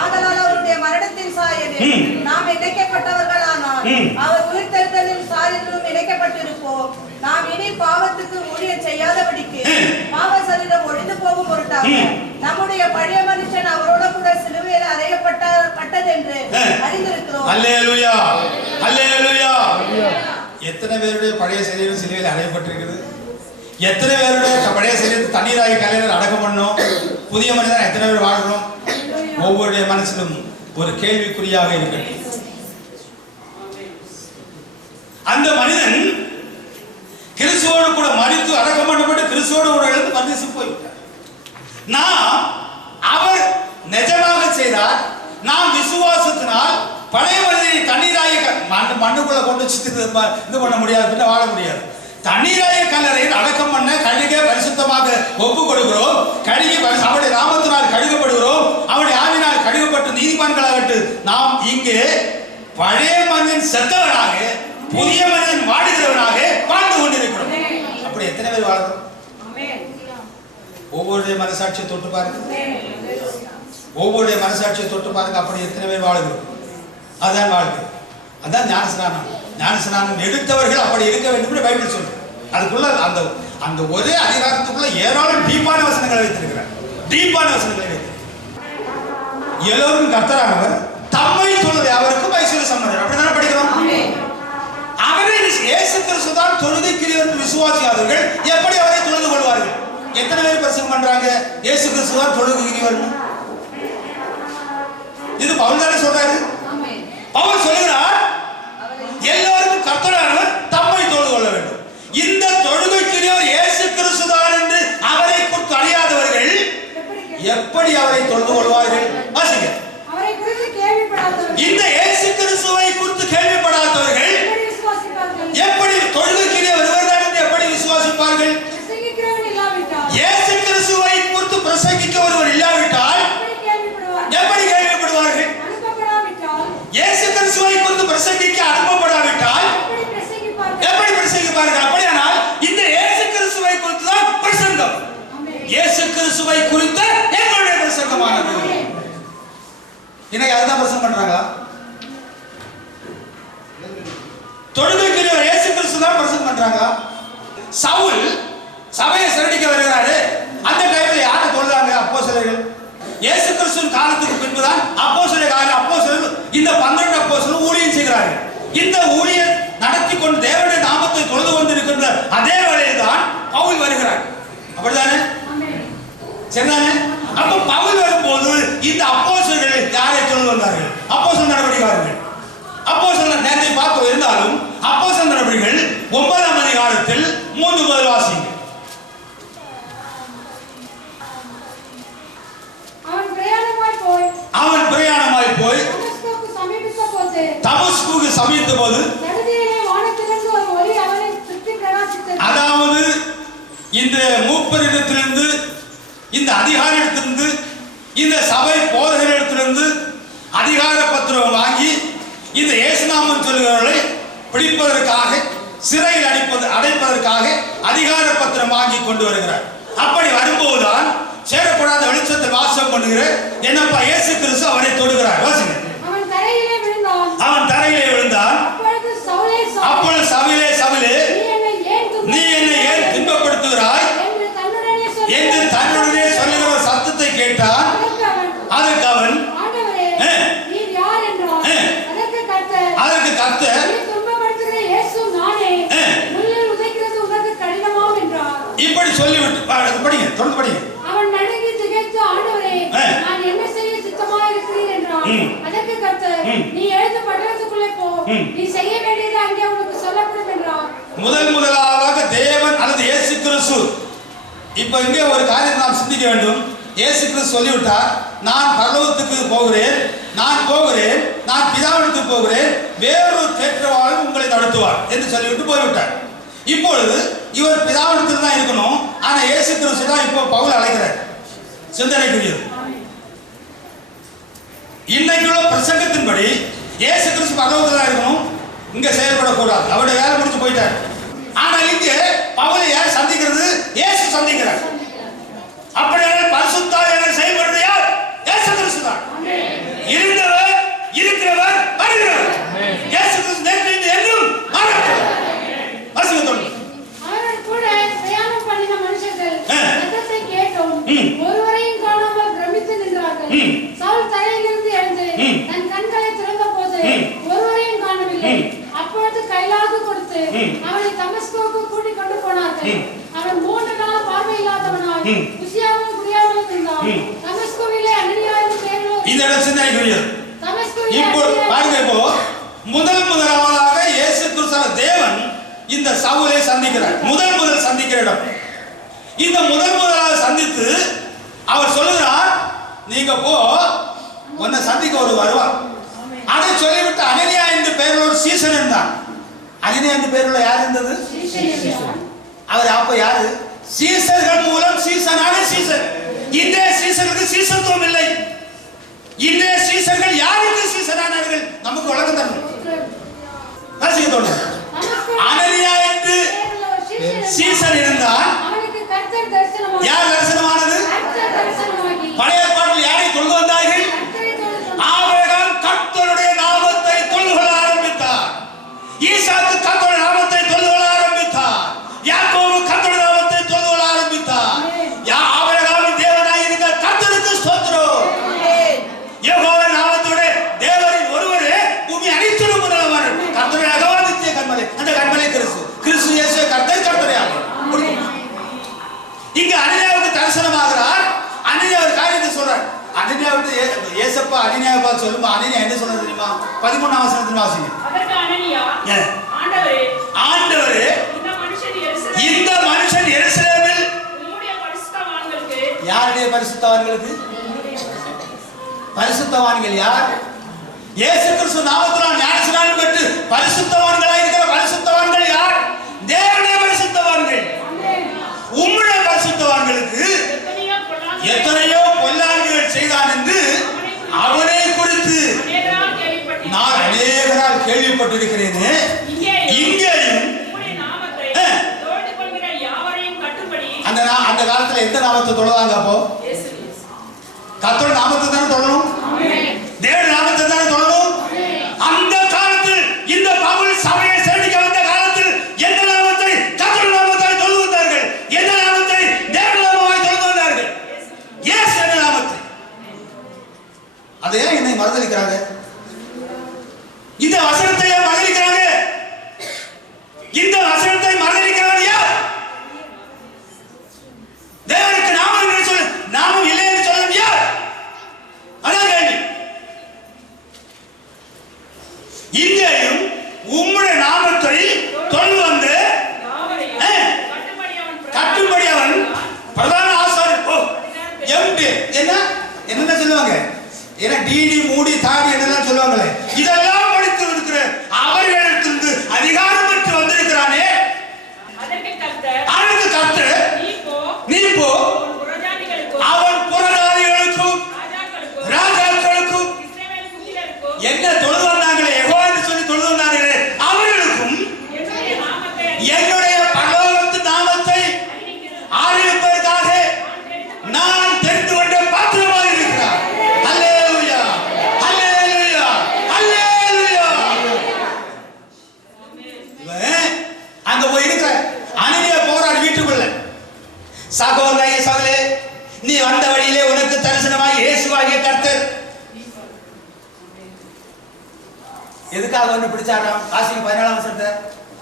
ஆதலால் அவருடைய மரணத்தின் சாயலில் நாம் இணைக்கப்பட்ட அல்லேலூயா, அல்லேலூயா. எத்தனை பேருடைய பழைய சரீரம் சிலுவையில் அறையப்பட்டிருக்கிறது? எத்தனை பேருடைய பழைய சரீரத்தை தண்ணீராகி கலைஞர் அடக்கம் பண்ணோம்? புதிய மனிதன் எத்தனை பேர் வாழ்றோம்? ஒவ்வொருடைய மனசிலும் ஒரு கேள்விக்குறியாக இருக்கிறது. அந்த மனிதன் கிறிஸ்துவோடு கூட மரித்து அடக்கம் பண்ணப்பட்டு கிறிஸ்துவோடு கூட எழுந்து பரதேசம் போய்விட்டார். நாம் அவர் நிஜமாக செய்தார். நாம் விசுவாசத்தினால் பழைய மனிதனை தண்ணீராய மண்ணுக்குள்ள கொண்டு இது பண்ண முடியாது, பின்ன வாழ முடியாது. தண்ணீராய கல்லறையில் அடக்கம் பண்ண கழுக பரிசுத்தமாக ஒப்பு கொடுக்கிறோம். கழுகி அவருடைய நாமத்தினால் கழுகப்படுகிறோம். அவருடைய ஆவினால் கழுகப்பட்டு நீதிமான்களாகட்டு நாம் இங்கே பழைய மனிதன் செத்தவனாக புதிய மனிதன் வாடுகிறவனாக வாழ்ந்து கொண்டிருக்கிறோம். அப்படி எத்தனை பேர் வாழ்றோம்? ஒவ்வொருடைய மனசாட்சியை தொட்டு பாருங்க, ஒவ்வொருடைய மனசாட்சியை தொட்டு பாருங்க. அப்படி எத்தனை பேர் வாழுகிறோம்? அதான் வாழ்க்கை, அதான் ஞானஸ்நானம். ஞானஸ்நானம் எடுத்தவர்கள் அப்படி இருக்க வேண்டும் பைபிள் சொல்லுது. அதுக்குள்ள அந்த அந்த ஒரே அதிகாரத்துக்குள்ள ஏராளம் டீப்பான வசனங்களை வைத்திருக்கிறார். டீப்பான வசனங்களை வைத்திருக்கிறார். எல்லோரும் கர்த்தரானவர் தம்மை தொழுது அவருக்கும் ஐஸ்வர்ய சம்பந்தர். அப்படிதானே படிக்கிறோம். அவரை இயேசு கிறிஸ்து தான் தொழுகைக்குரியவர் விசுவாசியாதவர்கள் எப்படி அவரை தொழுது கொள்வார்கள்? எத்தனை பேர் பிரசங்கம் பண்றாங்க இயேசு கிறிஸ்து தான் தொழுகைக்குரியவர்? இது பவுல் தானே சொல்றாரு. பவுல் சொல்லுகிறார் எல்லோருக்கும் கர்த்தரானவர் தம்மை தொழுது கொள்ள வேண்டும். இந்த தொழுகைக்குரியவர் இயேசு கிறிஸ்து தான் என்று அவரை குறித்து அறியாதவர்கள் எப்படி அவரை தொழுது கொள்வார்கள்? வாசிங்க. இந்த இயேசு கிறிஸ்துவை குறித்து கேள்விப்படாதவர்கள் எப்படி தொழுகைக்குரியவர் இவர்தான் என்று எப்படி விசுவாசிப்பார்கள்? இயேசு கிறிஸ்துவை குறித்து பிரசங்கிக்க ஒருவர் இல்லாவிட்டால் எப்படி கேள்விப்படுவார்கள்? இயேசு கிறிஸ்துவை குறித்து பிரசங்கிக்க அனுப்பப்படாவிட்டால் எப்படி பிரசங்கிப்பார்கள்? அப்படியானால் இந்த இயேசு கிறிஸ்துவை குறித்து தான் பிரசங்கம். இயேசு கிறிஸ்துவை குறித்த எங்களுடைய பிரசங்கமானது. இன்னைக்கு அதுதான் பிரசங்கம் பண்றாங்க. தொழுகைக்குரியவர் இயேசு கிறிஸ்து தான் பிரசங்கம் பண்றாங்க. சவுல் சபையை சிரடிக்க வருகிறாரு. அந்த டைம்ல யாரை தொழுதாங்க? அப்போஸ்தலர்கள். இயேசு கிறிஸ்துவின் காலத்துக்கு பின்புதான் அப்போஸ்தலர்கள் இந்த 12 அப்போஸ்தலர்கள் ஊழியம் செய்கிறார்கள். இந்த ஊழியம் நடத்தி கொண்டு தேவனுடைய நாமத்தை தொழுது கொண்டிருக்கின்ற அதே வேளையில் தான் பவுல் வருகிறார். அப்படிதானே? சரிதானே? அப்ப பவுல் வரும்போது இந்த அப்போஸ்தலர்கள் யாரை தொழுது வந்தார்கள்? அப்போஸ்தலர் நடவடிக்கையாளர்கள். அப்போஸ்தலர் நேரத்தை பார்த்து இருந்தாலும் அப்போஸ்தலர் நடவடிக்கைகள் 9ஆம் அதிகாரத்தில் 3 முதல் வாசிங்க. அவன் பிரயாணமாய் போய் தமஸ்குக்கு சமீபித்த போது அதாவது இந்த மூப்பரிடத்திலிருந்து இந்த அதிகாரிடத்திலிருந்து இந்த சபை போதகரிடத்திலிருந்து அதிகார பத்திரம் வாங்கி இந்த இயேசுநாமம் சொல்லுகிறவர்களை பிடிப்பதற்காக சிறையில் அடைப்பதற்காக அதிகார பத்திரம் வாங்கி கொண்டு வருகிறார். அப்படி வரும்போதுதான் சேரக்கூடாத வெளிச்சத்தில் வாசம் பண்ணுகிற என்னப்பா இயேசு கிறிஸ்து அவனை தொடுகிறார். வாசிங்க. அவன் தரையிலே விழுந்தான். அப்பொழுது சவுலே நீ என்னை ஏன் துன்பப்படுத்துகிறாய் என்று தன்னுடனே சொல்லுகிற சத்தத்தை கேட்டான். அதற்கு அவன் அதற்கு கர்த்தர் இப்படி சொல்லிவிட்டு படிங்க, தொடர்ந்து படிங்க. அவன் நடுங்கி திகைத்து ஆண்டவரே நான் என்ன செய்ய சித்தமாய் இருக்கிறேன் என்றான். அதற்கு கர்த்தர் நீ எழுந்து பட்டணத்துக்குள்ளே போ, நீ செய்ய வேண்டியது அங்கே உனக்கு சொல்லப்படும் என்றார். முதலாக தேவன் அல்லது இயேசு கிறிஸ்து. இப்ப இங்கே ஒரு காரியம் நாம் சிந்திக்க வேண்டும். இயேசு கிறிஸ்து சொல்லிவிட்டார், நான் பரலோகத்துக்கு போகிறேன், நான் பிதாவிடத்துக்கு போகிறேன், வேறொரு தேற்றவாளன் உங்களை நடத்துவார் என்று சொல்லிவிட்டு போய்விட்டார். இப்பொழுது இவர் பிதாவிடத்தில் தான் இருக்கணும். ஆனா இயேசு கிறிஸ்து தான் இப்போ பவுல் அழைக்கிறார். சிந்தனைக்குரியது. இன்னைக்குள்ள பிரசங்கத்தின்படி இயேசு கிறிஸ்து பரலோகத்தில் தான் இருக்கணும், இங்க செயல்படக்கூடாது. அவருடைய வேலை முடிச்சு போயிட்டார். ஆனா இங்க பவுலை யார் சந்திக்கிறது? இயேசு சந்திக்கிறார். அப்படியான பரிசுத்த ஆவியானவர் செயல்படுறது யார்? இயேசு கிறிஸ்து தான். இருந்தவர், இருக்கிறவர், வருகிறவர். இயேசு கிறிஸ்து நேற்று என்றும் மாறாதவர். வாசிக்கட்டும். அவர்கள் கூட பிரயாணம் பண்ணின மனுஷர்கள் சத்தத்தை கேட்டும் ஒருவரையும் காணாமல் பிரமித்து நின்றார்கள். சவுல் தரையிலிருந்து எழுந்து தன் கண்களை திறந்த போது உசியாவும் புரியாவும் இருந்தான். தமஸ்குவிலே அனனியா என்று பெயருள்ள இந்த இடம் சிந்தனைக்குரியது. தமஸ்குவிலே இப்போ பாருங்க, இப்போ முதலாவதாக இயேசு கிறிஸ்து தேவன் இந்த சவுலை சந்திக்கிறார். முதல் சந்திக்கிற இடம். இந்த முதலாக சந்தித்து அவர் சொல்லுகிறார், நீங்க போ, உன்னை சந்திக்க ஒரு வருவார். அதை சொல்லிவிட்டு அனனியா என்று பெயருள்ள ஒரு சீசன் இருந்தார். அனனியா என்று பெயருள்ள யார் இருந்தது? அவர் அப்ப யாரு? சீசர்கள் மூலம் சீசனான சீசன். இன்றைய சீசனுக்கு சீசத்துவம் இல்லை. இன்றைய சீசர்கள் யாருக்கு சீசனானார்கள்? நமக்கு வழக்கம் தரணும். ரசிக்க தோணும். அனனியா என்று சீசன் இருந்தால் அவனுக்கு கர்த்தர் தரிசனமானார். யார் தரிசனமானது? கர்த்தர் தரிசனமாகி பழைய ஏற்பாட்டில் யாரை தொழுது வந்தார்கள்? ஆபிரகாம் கர்த்தருடைய நாமத்தை தொழுகொள்ள ஆரம்பித்தார். ஈசாக்கு கர்த்தருடைய நாமத்தை தொழுகொள்ள ஆரம்பித்தார். யாக்கோபு கர்த்தருடைய நாமத்தை தொழுகொள்ள ஆரம்பித்தார். ஆபிரகாமின் தேவனாய் இருக்கிற கர்த்தருக்கு ஸ்தோத்திரம். யெகோவா நாமத்தோட தேவரின் ஒருவரே பூமி அனைத்திலும் முதல்வர். கர்த்தருடைய அகவாதித்திய கண்மலை, அந்த கண்மலை கிறிஸ்து இயேசு கர்த்தர் கர்த்தரையாக. இங்க அனனியாவுக்கு தரிசனமாகிறார். அனனியா ஒரு காரியத்தை சொல்றார். அனனியாவுக்கு ஏசப்பா அனனியாவை பார்த்து சொல்லுமா, அனனியா என்ன சொல்றது தெரியுமா? 13ஆம் வசனத்தில் வாசிங்க. அதற்கு அனனியா, ஆண்டவரே, இந்த மனுஷன் எருசலேமில் உம்முடைய பரிசுத்தவான்களுக்கு. யாருடைய பரிசுத்தவான்களுக்கு? பரிசுத்தவான்கள் யார்? இயேசு கிறிஸ்து நாமத்தினால் ஞானஸ்நானம் பெற்று பரிசுத்தவான்களாய் இருக்கிற பரிசுத்தவான்கள் யார்? தேவனுடைய பரிசுத்தவான்கள். உம்முடைய பரிசுத்தவான்களுக்கு எத்தனையோ பொல்லாங்குகள் செய்தான் என்று அவனை குறித்து நான் அநேகரால் கேள்விப்பட்டிருக்கிறேன். இங்கேயும் அந்த காலத்துல எந்த நாமத்தை தொழதாங்க? அப்போ கர்த்தருடைய நாமத்தை தானே தொழணும், தேவனுடைய நாமத்தை தானே தொழணும். அந்த காலத்தில் இந்த பவுல் சபையை சேர்க்க வந்த காலத்தில் எந்த நாமத்தை? கர்த்தருடைய நாமத்தை தொழுது வந்தார்கள். எந்த நாமத்தை? தேவனுடைய நாமத்தை தொழுது வந்தார்கள். இயேசு என்ற நாமத்தை. அதை ஏன் என்னை மறுதலிக்கிறாங்க? இந்த வசனத்தை ஏன் மறுதலிக்கிறாங்க? இந்த வசனத்தை மறுதலிக்கிறாங்க யார்? தேவனுக்கு நாமம் என்று சொல்லு, நாமம் இல்லை என்று சொல்லும் யார்? அதான் கேள்வி. இங்கேயும் உம்முடைய நாமத்தை தொழுது வந்து கட்டும்படி அவன் பிரதான ஆசாரியர் என்ன சொல்லுவாங்க? ஏன்னா டிடி மூடி தாடி என்னெல்லாம் சொல்லுவாங்களே, இதெல்லாம் படித்து இருக்கிற அவர்களிடத்திலிருந்து அதிகாரம் பெற்று வந்திருக்கிறானே. அதற்கு கர்த்தர் நீ போ, அவன் புறஜாதிகளுக்கும் ராஜாக்களுக்கும் என்ன தொழுது வந்தாங்களே, யெகோவா என்று சொல்லி தொழுது வந்தாங்களே, அவர்களுக்கும் என்னுடைய பரலோகத்து நாமத்தை அறிவிப்பதற்காக நான் தெரிந்து கொண்ட பாத்திரமாக இருக்கிறார். அல்லேலூயா, அல்லேலூயா, அல்லேலூயா. அங்க போய் இருக்கிற அனனியா போறார் வீட்டுக்குள்ள. சகோதரனே சகலே, நீ வந்த வழியிலே உனக்கு தரிசனமாய் இயேசுவாகிய கர்த்தர். எதுக்காக வந்து பிடிச்சாராம்? காசிக்கு 14ஆம் வசனத்தை.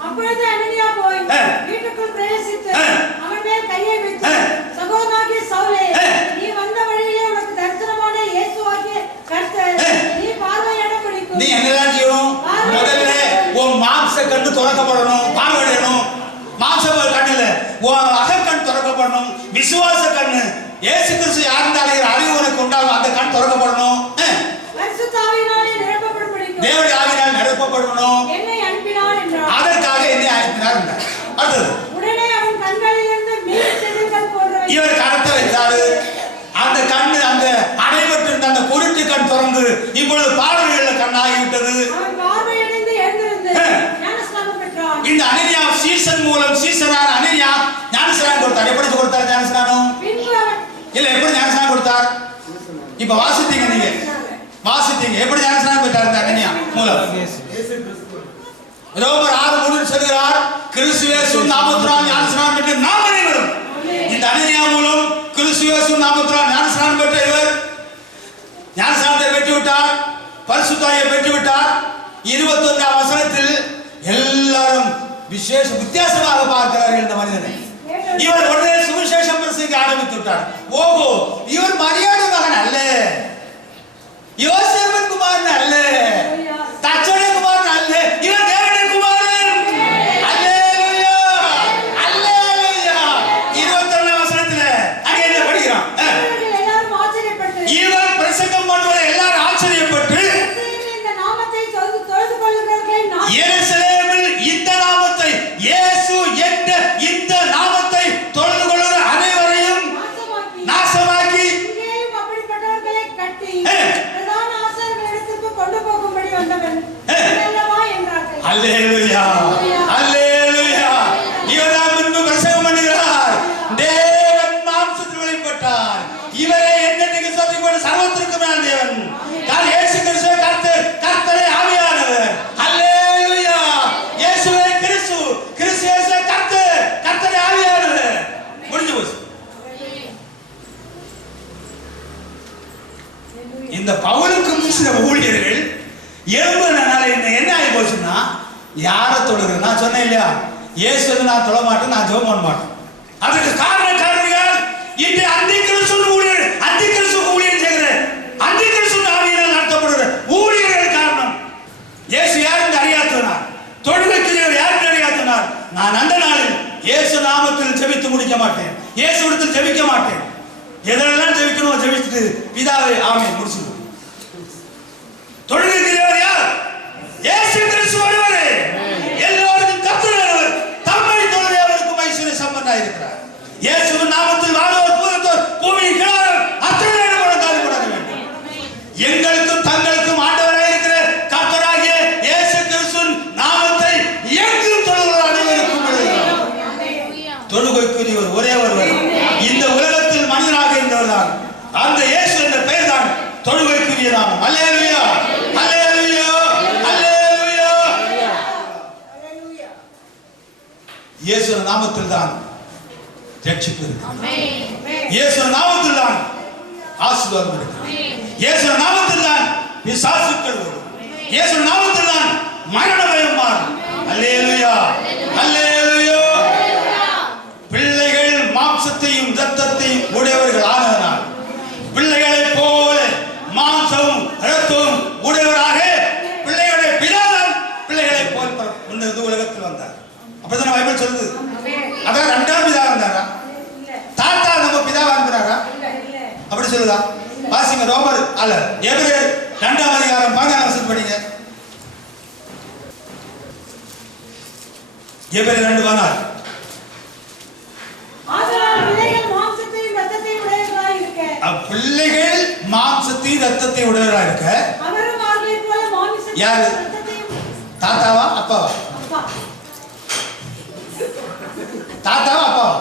அப்பொழுது அனனியா போய் வீட்டுக்குள் பிரவேசித்து அவன் மேல் கையை வைத்து, சகோதரனாகிய சவுலே, நீ வந்த வழியிலே உனக்கு தரிசனமான இயேசுவாகிய கர்த்தர், நீ பார்வையிடபடிக்கு. நீ என்னதான் செய்யணும்? முதல்ல உன் மாம்ச கண்ணு திறக்கப்படணும், பார்வையிடணும். மாம்ச கண்ணுல உன் அகக்கண் திறக்கப்படணும், விசுவாச கண்ணு. இயேசு கிறிஸ்து யாருன்னு அறிவு உனக்கு உண்டாகும், அந்த கண் திறக்கப்படணும். பரிசுத்த ஆவியினாலே நிரப்பப்படும்படிக்கு தேவனுடைய ஆவியினால் நிரப்பப்படணும். என்னை அனுப்பினார் என்றார். அதற்காக என்னை அனுப்பினார் என்றார். அடுத்தது, உடனே அவன் கண்களிலிருந்து மீன் செதில்கள் போன்றவை இவர் கணத்தை வைத்தாரு. அந்த கண்ணு, அந்த அடைபட்டிருந்த அந்த பொருட்டு கண் திறந்து இப்பொழுது பார்வையுள்ள கண்ணாகிவிட்டது. அவன் பார்வையடைந்து எழுந்திருந்து ஞானஸ்நானம் பெற்றான். இந்த அனனியா சீசன் மூலம் சீசனான அனனியா ஞானஸ்நானம் கொடுத்தார். எப்படி கொடுத்தார் ஞானஸ்நானம்? பின்பு அவன் இல்ல, எப்படி ஞானஸ்நானம் கொடுத்தார்? இப்ப வாசித்தீங்க, நீங்க வாசித்தீங்க. எப்படி ஞானஸ்நானம் பெற்றார் இந்த அனனியா மூலம்? ரோமர் 6:3 சொல்கிறார், கிறிஸ்து இயேசுவின் நாமத்தினால் ஞானஸ்நானம் பெற்ற நாம் அனைவரும். இந்த அனனியா மூலம் கிறிஸ்து இயேசுவின் நாமத்தினால் ஞானஸ்நானம் பெற்ற இவர் ஞானஸ்நானத்தை பெற்றுவிட்டார், பரிசுத்தாவியை பெற்றுவிட்டார். 21ஆம் வசனத்தில் எல்லாரும் வித்தியாசமாக பார்க்கிறார்கள் இந்த மனிதனை. இவர் உடனே சுவிசேஷம் பிரசங்கிக்க ஆரம்பித்தார். கவனித்து விட்டார். ஓஹோ, இவர் மரியாதை மகன் அல்ல, யோசேப்பின் குமாரன் அல்ல, தச்சோடைய குமாரன் அல்ல, இவர் தேவனுடைய குமாரன். அல்லேலூயா, அல்லேலூயா. 21 வசனத்துல அங்கே என்ன படிக்கிறோம்? எல்லாரும் ஆச்சரியப்பட்டு இவர் பிரசங்கம் பண்ணுவதை எல்லாரும் ஆச்சரியப்பட்டு இந்த நாமத்தை தொழுது கொள்ளுகிறவர்களை எருசலேமில் இந்த நாமத்தை, இயேசு என்ற இந்த நாமத்தை தொழுது கொள்ளுகிற அனைவரையும் நாசமாக்கி இங்கேயும் அப்படிப்பட்டவர்களை கட்டி பிரதான ஆசாரியர்களிடத்திற்கு கொண்டு போகும்படி வந்தவன் அல்லவா என்றார்கள். அல்லேலூயா, அல்லேலூயா. இவர்தான் முன்பு பிரசங்கம் பண்ணுகிறார், தேவன் மாம்சத்தில் வெளிப்பட்டார், இவரே என்னென்னைக்கு சொல்லிக் கொண்டு சர்வத்திற்கு மேல் தேவன், தான் இயேசு கிறிஸ்து கர்த்தர், கர்த்தரே ஆவியானவர். அல்லேலூயா. இயேசுவே கிறிஸ்து, கிறிஸ்து இயேசுவே கர்த்தர், கர்த்தரே ஆவியானவர். முடிஞ்சு போச்சு. இந்த பவுலுக்கு முன்சில ஊழியர்கள் எழுபதுனால என்ன ஆகி போச்சுன்னா, யாரை தொழுகிறேன்? நான் சொன்னேன் இல்லையா, இயேசுவை நான் தொழ மாட்டேன், நான் ஜெபம் பண்ண மாட்டேன். அதுக்கு காரணக்காரர்கள் இன்று அந்தி கிறிஸ்து ஊழியர், அந்தி கிறிஸ்து ஊழியர் செய்கிற, அந்தி கிறிஸ்து ஆவியினால் நடத்தப்படுகிற ஊழியர்கள் காரணம். இயேசு யாருன்னு அறியாதவனார், தொழுகைக்குரியவர் யாருன்னு அறியாதவனார். நான் அந்த நாளில் இயேசு நாமத்தில் ஜெபித்து முடிக்க மாட்டேன், இயேசு இடத்தில் ஜெபிக்க மாட்டேன். எதெல்லாம் ஜெபிக்கணும் ஜெபிச்சுட்டு பிதாவே ஆமென் முடிச்சு. தொழுகைக்குரியவர் யார்? இயேசு கிறிஸ்து ஒருவரே. எல்லோருக்கும் கர்த்தர், தம்மை தொழுகிறவருக்கு ஐஸ்வர்ய சம்பந்தனாய் இருக்கிறார். இயேசுவின் நாமத்தில் வாழ்வோர் பூதத்தோர் பூமியின் கீழார் அத்தனை முழங்கால் முடங்க வேண்டும். எங்களுக்கும் தங்களுக்கும் ஆண்டவராய் இருக்கிற கர்த்தராகிய இயேசு கிறிஸ்துவின் நாமத்தை எங்கும் தொழுகிற அனைவருக்கும் எழுதுகிறார். தொழுகைக்குரியவர் ஒரே ஒருவர், இந்த உலகத்தில் மனிதனாக இருந்தவர்தான், அந்த இயேசு என்ற பெயர் தான் தொழுகைக்குரிய நாமம். அல்லேலூயா, அல்லேலூயா, அல்லேலூயா. இயேசு நாமத்தில் தான் ரட்சிப்பு இருக்கு, இயேசு நாமத்தில் தான் ஆசீர்வாதம் இருக்கு, இயேசு நாமத்தில் தான் பிசாசுக்கள் வரும், இயேசு நாமத்தில் தான் மரண பயம் மாறும். அல்லேலூயா, அல்லேலூயா. பிள்ளைகள் மாம்சத்தையும் இரத்தத்தையும் உடையவர்கள் ஆனதனால், பிள்ளைகளை போல மாம்சமும் இரத்தமும் உடையவராக பிள்ளைகளுடைய பிதாதான் பிள்ளைகளை போல் முன்னது உலகத்தில் வந்தார். அப்பதான் பைபிள் சொல்லுது. அதான் 2ஆம் பிதா வந்தாரா? தாத்தா நம்ம பிதாவா இருக்கிறாரா? அப்படி சொல்லுதா? வாசிங்க ரோமர் அல்ல எபிரேயர் 2ஆம் அதிகாரம் 14ஆம் வசனம் படிங்க. எபிரேயர் 2:14. ஆதலால் பிள்ளைகள் மாம்சத்தையும் இரத்தத்தையும் உடையவர்களாய் இருக்க, பிள்ளைகள் மாம்சத்தையும் இரத்தத்தையும் உடையவராய் இருக்க, அவரும் அவர்களைப் போல மாம்சத்தையும் யாரு? இரத்தத்தையும் தாத்தாவா அப்பாவா? அப்பா தாத்தாவா அப்பாவா?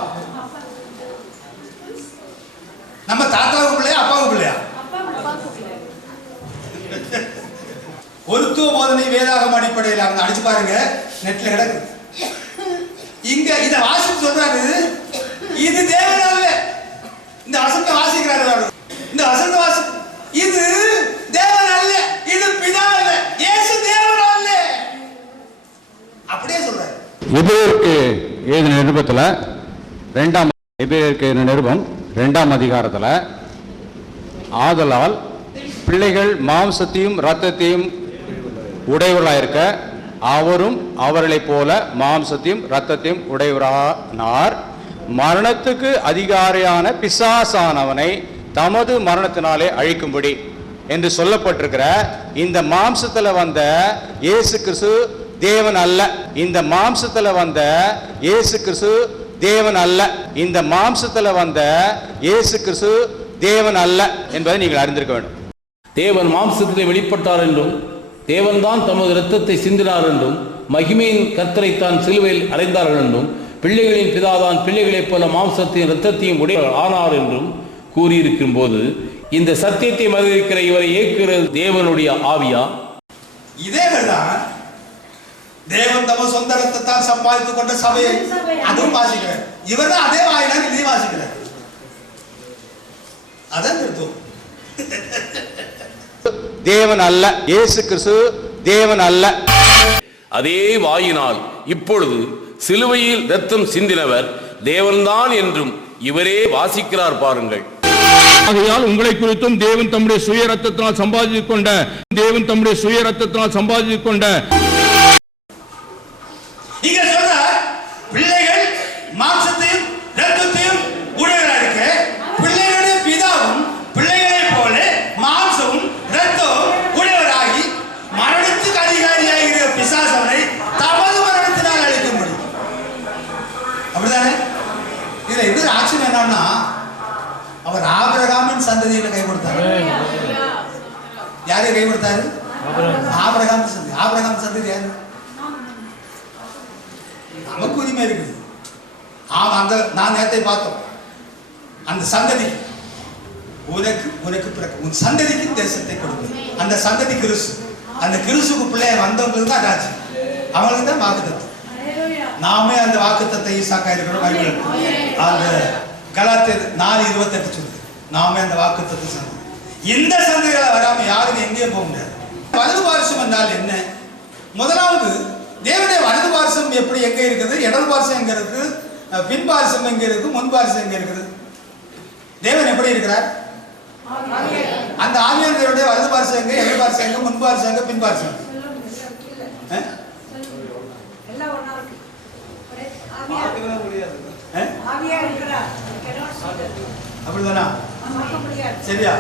நம்ம தாத்தாவுக்கு பிள்ளையா அப்பாவுக்கு பிள்ளையா? ஒருத்துவ போதனை வேதாகம அடிப்படையில் அவங்க அடிச்சு பாருங்க, நெட்ல கிடக்கு. இங்க இத வாசித்து சொல்றாரு, இது தேவன் அல்ல. இந்த வசனத்தை வாசிக்கிறாரு அவரு. இந்த வசனத்தை வாசி, இது தேவன் அல்ல, இது பிதா அல்ல, இயேசு தேவன் அல்ல. அப்படியே சொல்றாரு. எபிரேயருக்கு எழுதின நிருபத்தில் எபிரேயருக்கு எழுதின நிருபம் 2ஆம் அதிகாரத்தில், ஆதலால் பிள்ளைகள் மாம்சத்தையும் இரத்தத்தையும் உடையவர்களாயிருக்க, அவரும் அவர்களைப் போல மாம்சத்தையும் இரத்தத்தையும் உடையவரானார். மரணத்துக்கு அதிகாரியான பிசாசானவனை தமது மரணத்தினாலே அழிக்கும்படி என்று சொல்லப்பட்டிருக்கிற இந்த மாம்சத்தில் வந்த இயேசு கிறிஸ்து தேவன் அல்ல. இந்த மாம்சத்துல வந்த இயேசு கிறிஸ்து தேவன் அல்ல. இந்த மாம்சத்துல வந்த இயேசு கிறிஸ்து தேவன் அல்ல என்பதை நீங்கள் அறிந்திருக்க வேண்டும். தேவன் மாம்சத்திலே வெளிப்பட்டார் என்றும், தேவன்தான் தமது இரத்தத்தை சிந்தினார் என்றும், மகிமையின் கர்த்தரைத்தான் சிலுவையில் அறைந்தார்கள் என்றும், பிள்ளைகளின் பிதாதான் பிள்ளைகளைப் போல மாம்சத்தையும் இரத்தத்தையும் உடையவர் ஆனார் என்றும் கூறியிருக்கும் போது, இந்த சத்தியத்தை மறுதலிக்கிற இவரை ஏற்கிற தேவனுடைய ஆவியா? இதேதான் தேவன் தம சொந்த ரத்தத்தால் சம்பாதித்துக் கொண்ட சபையை அதுவும் வாசிக்கிறார். இவர் தான் அதே வாயிலாக இதையும் வாசிக்கிறார். அதான் நிறுத்தும். தேவன் அல்ல, இயேசு கிறிஸ்து தேவன் அல்ல. அதே வாயினால் இப்பொழுது சிலுவையில் இரத்தம் சிந்தினவர் தேவன்தான் என்றும் இவரே வாசிக்கிறார் பாருங்கள். ஆகையால் உங்களை குறித்தும் தேவன் தம்முடைய சுய ரத்தத்தினால் சம்பாதித்துக் கொண்ட இங்க சொல்ற பிள்ளைகள் மாம்சத்தையும் இரத்தத்தையும் உடையவராக பிள்ளைகளுடைய பிதாவும் பிள்ளைகளை போல மாம்சமும் இரத்தமும் உடையவராகி மரணத்துக்கு அதிகாரியாகிற பிசாசனை தமது மரணத்தினால் அழிக்க முடியும். அப்படிதானே? இதுல இன்னொரு ஆச்சரியம் என்னன்னா, அவர் ஆபிரகாமின் சந்ததியில கை கொடுத்தாரு. யாரை கை கொடுத்தாரு? ஆபிரகாம் சந்ததி. ஆபிரகாம் சந்ததி யாரு? நமக்கு உரிமை இருக்குது. அந்த நான் நேரத்தை பார்த்தோம். அந்த சந்ததி உனக்கு பிறகு உன் சந்ததிக்கு தேசத்தை கொடுக்கும். அந்த சந்ததி கிறிஸ்து. அந்த கிறிஸ்துக்கு பிள்ளைய வந்தவங்களுக்கு தான் ராஜ்யம், அவங்களுக்கு தான் வாக்குத்தத்தம். நாமே அந்த வாக்குத்தத்தை ஈசாக்கா இருக்கிறோம். பைபிள் அந்த கலாத்தியர் 4:28 சொல்லுது, நாமே அந்த வாக்குத்தத்தை சந்ததி. இந்த சந்ததிகளை வராம யாரும் எங்கேயும் போக முடியாது. வலது பாரிசம் என்றால் என்ன? முதலாவது, தேவனுடைய வலது பாரிசம் எப்படி எங்க இருக்குது, இடது பாரிசம் எங்க இருக்கு, பின் பாரிசம் எங்க இருக்கு, முன் பாரிசம் எங்க இருக்குது? தேவன் எப்படி இருக்கிறார்? அந்த ஆவியானவருடைய வலது பாரிசம் எங்க, இடது பாரிசம் எங்க, முன் பாரிசம் எங்க, பின் பாரிசம் எங்க? அப்படிதானா? சரியா?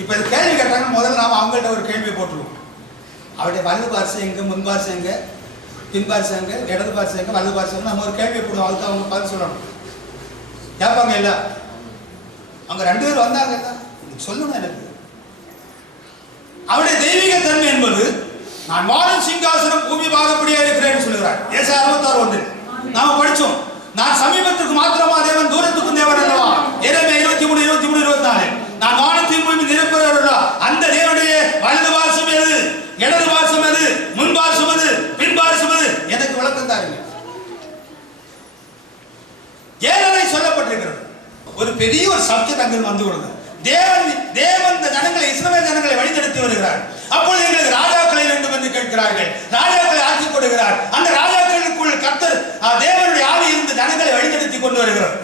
இப்ப இந்த கேள்வி கேட்டாங்க, முதல்ல நாம அவங்கள்ட்ட ஒரு கேள்வி போட்டுருவோம். அவருடைய வலது பாரிசம் எங்க, முன் பாரிசம் எங்க, பின் பாரிசம் எங்க, இடது பாரிசம் எங்க, வலது பாரிசம் எங்க? நம்ம ஒரு கேள்வி போடுவோம், அதுக்கு அவங்க பதில் சொல்லணும். கேட்பாங்க இல்ல? அவங்க 2 பேர் வந்தாங்க, சொல்லணும் எனக்கு. அவருடைய தெய்வீக தன்மை என்பது, நான் வாழும் சிங்காசனம் பூமி பாகப்படியா இருக்கிறேன்னு சொல்லுகிறார். ஏசாயா 66:1 நாம படிச்சோம். நான் சமீபத்துக்கு மாத்திரமா தேவன், தூரத்துக்கும் தேவன் அல்லவா? எரேமியா 23:24 நான் வானத்தின் பூமி நிரப்புகிறவரா? அந்த தேவனுடைய வலது பாரிசம் எது, இடது பாரிசம் எது, முன் பாரிசம் எது, பின் பாரிசம் எது? எனக்கு விளக்கம் தாருங்க. ஏழரை சொல்லப்பட்டிருக்கிறது. ஒரு பெரிய ஒரு சப்ஜெக்ட் அங்கே வந்து கொடுங்க. தேவன் இந்த ஜனங்களை, இஸ்ரவேல் ஜனங்களை வழிநடத்தி வருகிறார். அப்பொழுது எங்களுக்கு ராஜாக்களை வேண்டும் என்று கேட்கிறார்கள். ராஜாக்களை ஆட்சி கொடுக்கிறார். அந்த ராஜாக்களுக்குள் கர்த்தர் தேவனுடைய ஆவி இருந்து ஜனங்களை வழிநடத்தி கொண்டு வருகிறார்.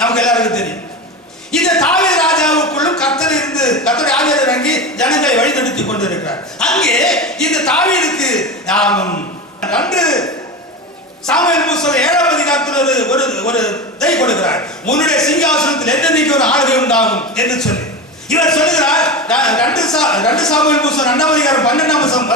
நமக்கு எல்லாருக்கும் தெரியும். இந்த தாவீது ராஜாவுக்குள்ளும் கர்த்தர் இருந்து, கர்த்தருடைய ஆவி இறங்கி ஜனங்களை வழிநடத்தி கொண்டு இருக்கிறார். அங்கே இந்த தாவீதுக்கு 2 சாமுவேல் புத்தகம் 7ஆம் அதிகாரத்தில் ஒரு தை கொடுக்கிறார். உன்னுடைய சிங்காசனத்தில் என்னைக்கு ஒரு ஆளுகை உண்டாகும் என்று சொல்லி இவர் சொல்லுகிறார். 2 சாமுவேல் புத்தகம் 2ஆம் அதிகாரம் 12ஆம் வசனம்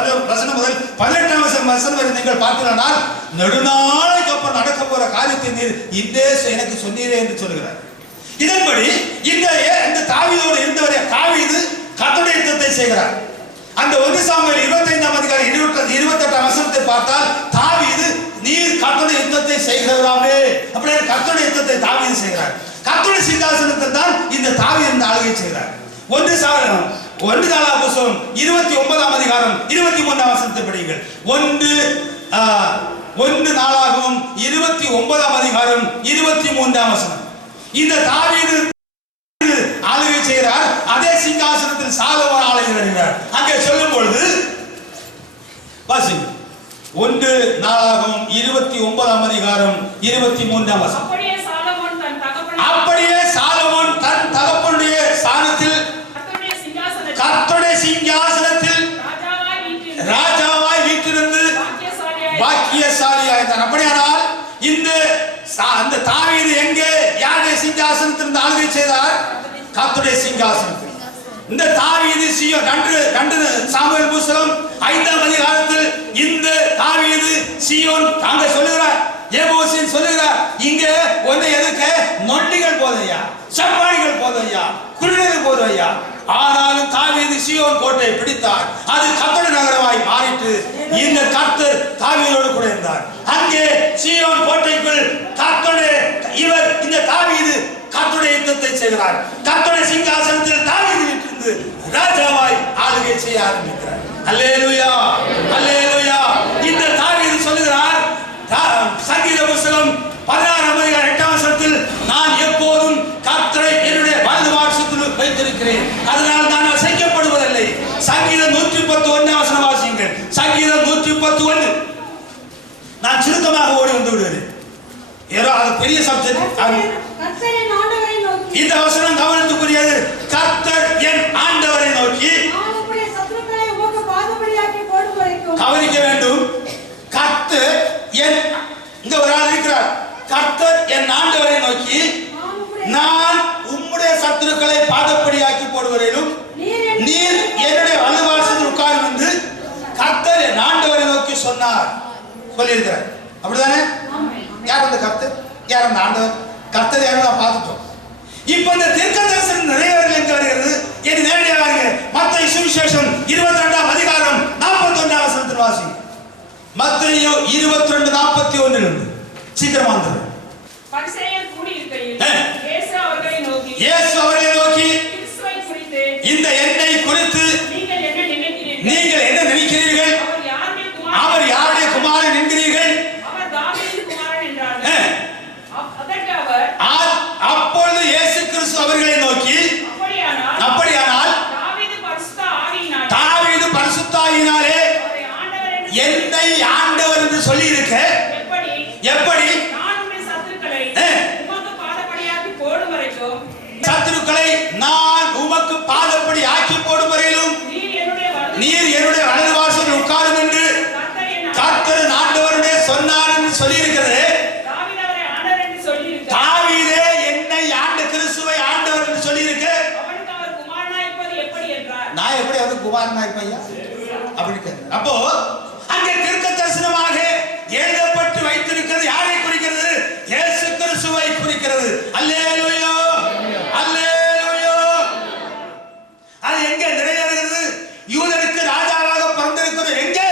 முதல் 18ஆம் வசனம் வரை நீங்கள் பார்த்தீர்களானால், நெடுநாளைக்கு அப்புறம் நடக்க போற காரியத்தை நீர் இன்றே எனக்கு சொன்னீரே என்று சொல்லுகிறார். இதன்படி இந்த தாவீதோடு இருந்தவரை தாவீது கர்த்தருடைய யுத்தத்தை செய்கிறார். அந்த 1 சாமுவேல் 25ஆம் அதிகாரம் 28ஆம் வசனத்தை பார்த்தால், தாவீது நீர் கர்த்தருடைய யுத்தத்தை செய்கிறாமே, அப்படியே கர்த்தருடைய யுத்தத்தை தாவீது செய்கிறார். கர்த்தருடைய சிங்காசனத்தில் தான் இந்த தாவீது ஆளுகை செய்கிறார். 1 நாளாகமம் புத்தகம் 29ஆம் அதிகாரம் 23ஆம் வசனத்தை படியுங்கள். 1 நாளாகமம் 29ஆம் அதிகாரம் 23ஆம் வசனம். இந்த தாவீது ஆளுகை செய்கிறார். அதே சிங்காசனத்தில் சாலமோன் ஆளுகை வருகிறார். அங்கே சொல்லும் பொழுது வாசிங்க. 1 நாளாகமம் 29ஆம் அதிகாரம் 23ஆம் வசனம். அப்படியே சாலமோன் தன் தகப்பனுடைய ஸ்தானத்தில் கர்த்தருடைய சிங்காசனத்தில் ராஜாவாய் வீற்றிருந்து பாக்கியசாலியாயிருந்தார். அப்படியானால் அந்த தாவீது எங்கே, யாருடைய சிங்காசனத்தில் ஆளுகை செய்தார்? கர்த்தருடைய சிங்காசனத்தில். இந்த தாவீது சீயோன் 2 சாமுவேல் புத்தகம் 5ஆம் அதிகாரத்தில் இந்த தாவீது சீயோன் அங்க சொல்லுகிறார், ஏபோசின் சொல்லுகிறார், இங்க ஒண்ணு எதுக்கு நொண்டிகள் போதையா, சப்பானிகள் போதையா, குருடர்கள் போதையா. ஆனாலும் தாவீது சீயோன் கோட்டையை பிடித்தார். அது கர்த்தருடைய நகரமாய் மாறிட்டு இந்த கர்த்தர் தாவீதோடு கூட இருந்தார். அங்கே சீயோன் கோட்டைக்குள் இந்த தாவீது கர்த்தருடைய யுத்தத்தை செய்கிறார். கர்த்தருடைய சிங்காசனத்தில் தாவீது வீற்றிருந்து ராஜாவாய் ஆளுகை செய்ய ஆரம்பிக்கிறார். அல்லேலூயா, அல்லேலூயா. இந்த தாவீது சொல்லுகிறார், சங்கீத புத்தகம் 16ஆம் அதிகாரம் 8ஆம் வசனத்தில், நான் எப்போதும் கர்த்தரை என்னுடைய வலது பாரிசத்தில் வைத்திருக்கிறேன், அதனால் நான் அசைக்கப்படுவதில்லை. சங்கீதம் 110:1 வசனம் வாசியுங்கள். சங்கீதம் 110:1. நான் சுருக்கமாக ஓடி வந்து விடுவேன். ஏதோ அது பெரிய சப்ஜெக்ட். கர்த்தரின் ஆண்டவரின் இந்த வசனம் கவனத்துக்குரியது. கர்த்தர் என் ஆண்டவரை நோக்கி, நான் உம்முடைய சத்துருக்களை உமக்கு பாதபடியாக்கி போடும் வரைக்கும். கவனிக்க வேண்டும். கர்த்தர் என், இங்க ஒரு ஆள் இருக்கிறார். கர்த்தர் என் ஆண்டவரை நோக்கி, நான் உம்முடைய சத்துருக்களை பாதப்படியாக்கி போடுவரையிலும் நீர் என்னுடைய வலதுபார்சத்தில் உட்காரும் என்று கர்த்தர் என் ஆண்டவரை நோக்கி சொன்னார் சொல்லியிருக்கிறார். அப்படிதானே? யார் அந்த கர்த்தர், யார் அந்த ஆண்டவர்? கர்த்தர் யாரும் பார்த்துட்டோம். இப்ப இந்த தீர்க்கதரிசனம் நிறைவேறல் எங்க வருகிறது என்று நேரடியாக வருகிறது. மத்தேயு சுவிசேஷம் 22ஆம் அதிகாரம் 41ஆம் வசனத்தில் வாசி. மத்தேயு 22:41 இருந்து சீக்கிரமா வந்துரு. பரிசேயர் கூடியிருக்கையில் இயேசு அவர்களை நோக்கி, கிறிஸ்துவை குறித்து, இந்த என்னை குறித்து நீங்கள் என்ன நினைக்கிறீர்கள்? அவர் யாருடைய குமாரன் என்கிறீர்கள்? அவர் தாவீதின் குமாரன் என்றார்கள். அதற்கு அவர், அப்பொழுது இயேசு கிறிஸ்து அவர்களை நோக்கி, அப்படியானால் தாவீது பரிசுத்த ஆவியினாலே என்னை ஆண்டவர் என்று சொல்லி இருக்க எப்படி சத்துருக்களை நான் உமக்கு பாதப்படி ஆக்கி போடும் வரையிலும் நீர் என்னுடைய வலது வாசலில் உட்காரும் என்று கர்த்தர் ஆண்டவருடைய சொன்னார் என்று சொல்லி இருக்கிறது. தாவீதே என்னை ஆண்ட கிறிஸ்துவை ஆண்டவர் என்று சொல்லி இருக்க, நான் எப்படி அவருக்கு குமாரனா இருப்பையா அப்படி கேட்கிறேன். அப்போ அங்கே தீர்க்க தரிசனமாக எழுதப்பட்டு வைத்திருக்கிறது யாரை குறிக்கிறது? இயேசு கிறிஸ்துவை குறிக்கிறது. அல்லேலூயா, அல்லேலூயா. அது எங்கே நிறைவேறுகிறது? யூதருக்கு ராஜாவாக பிறந்திருக்கிறது எங்கே?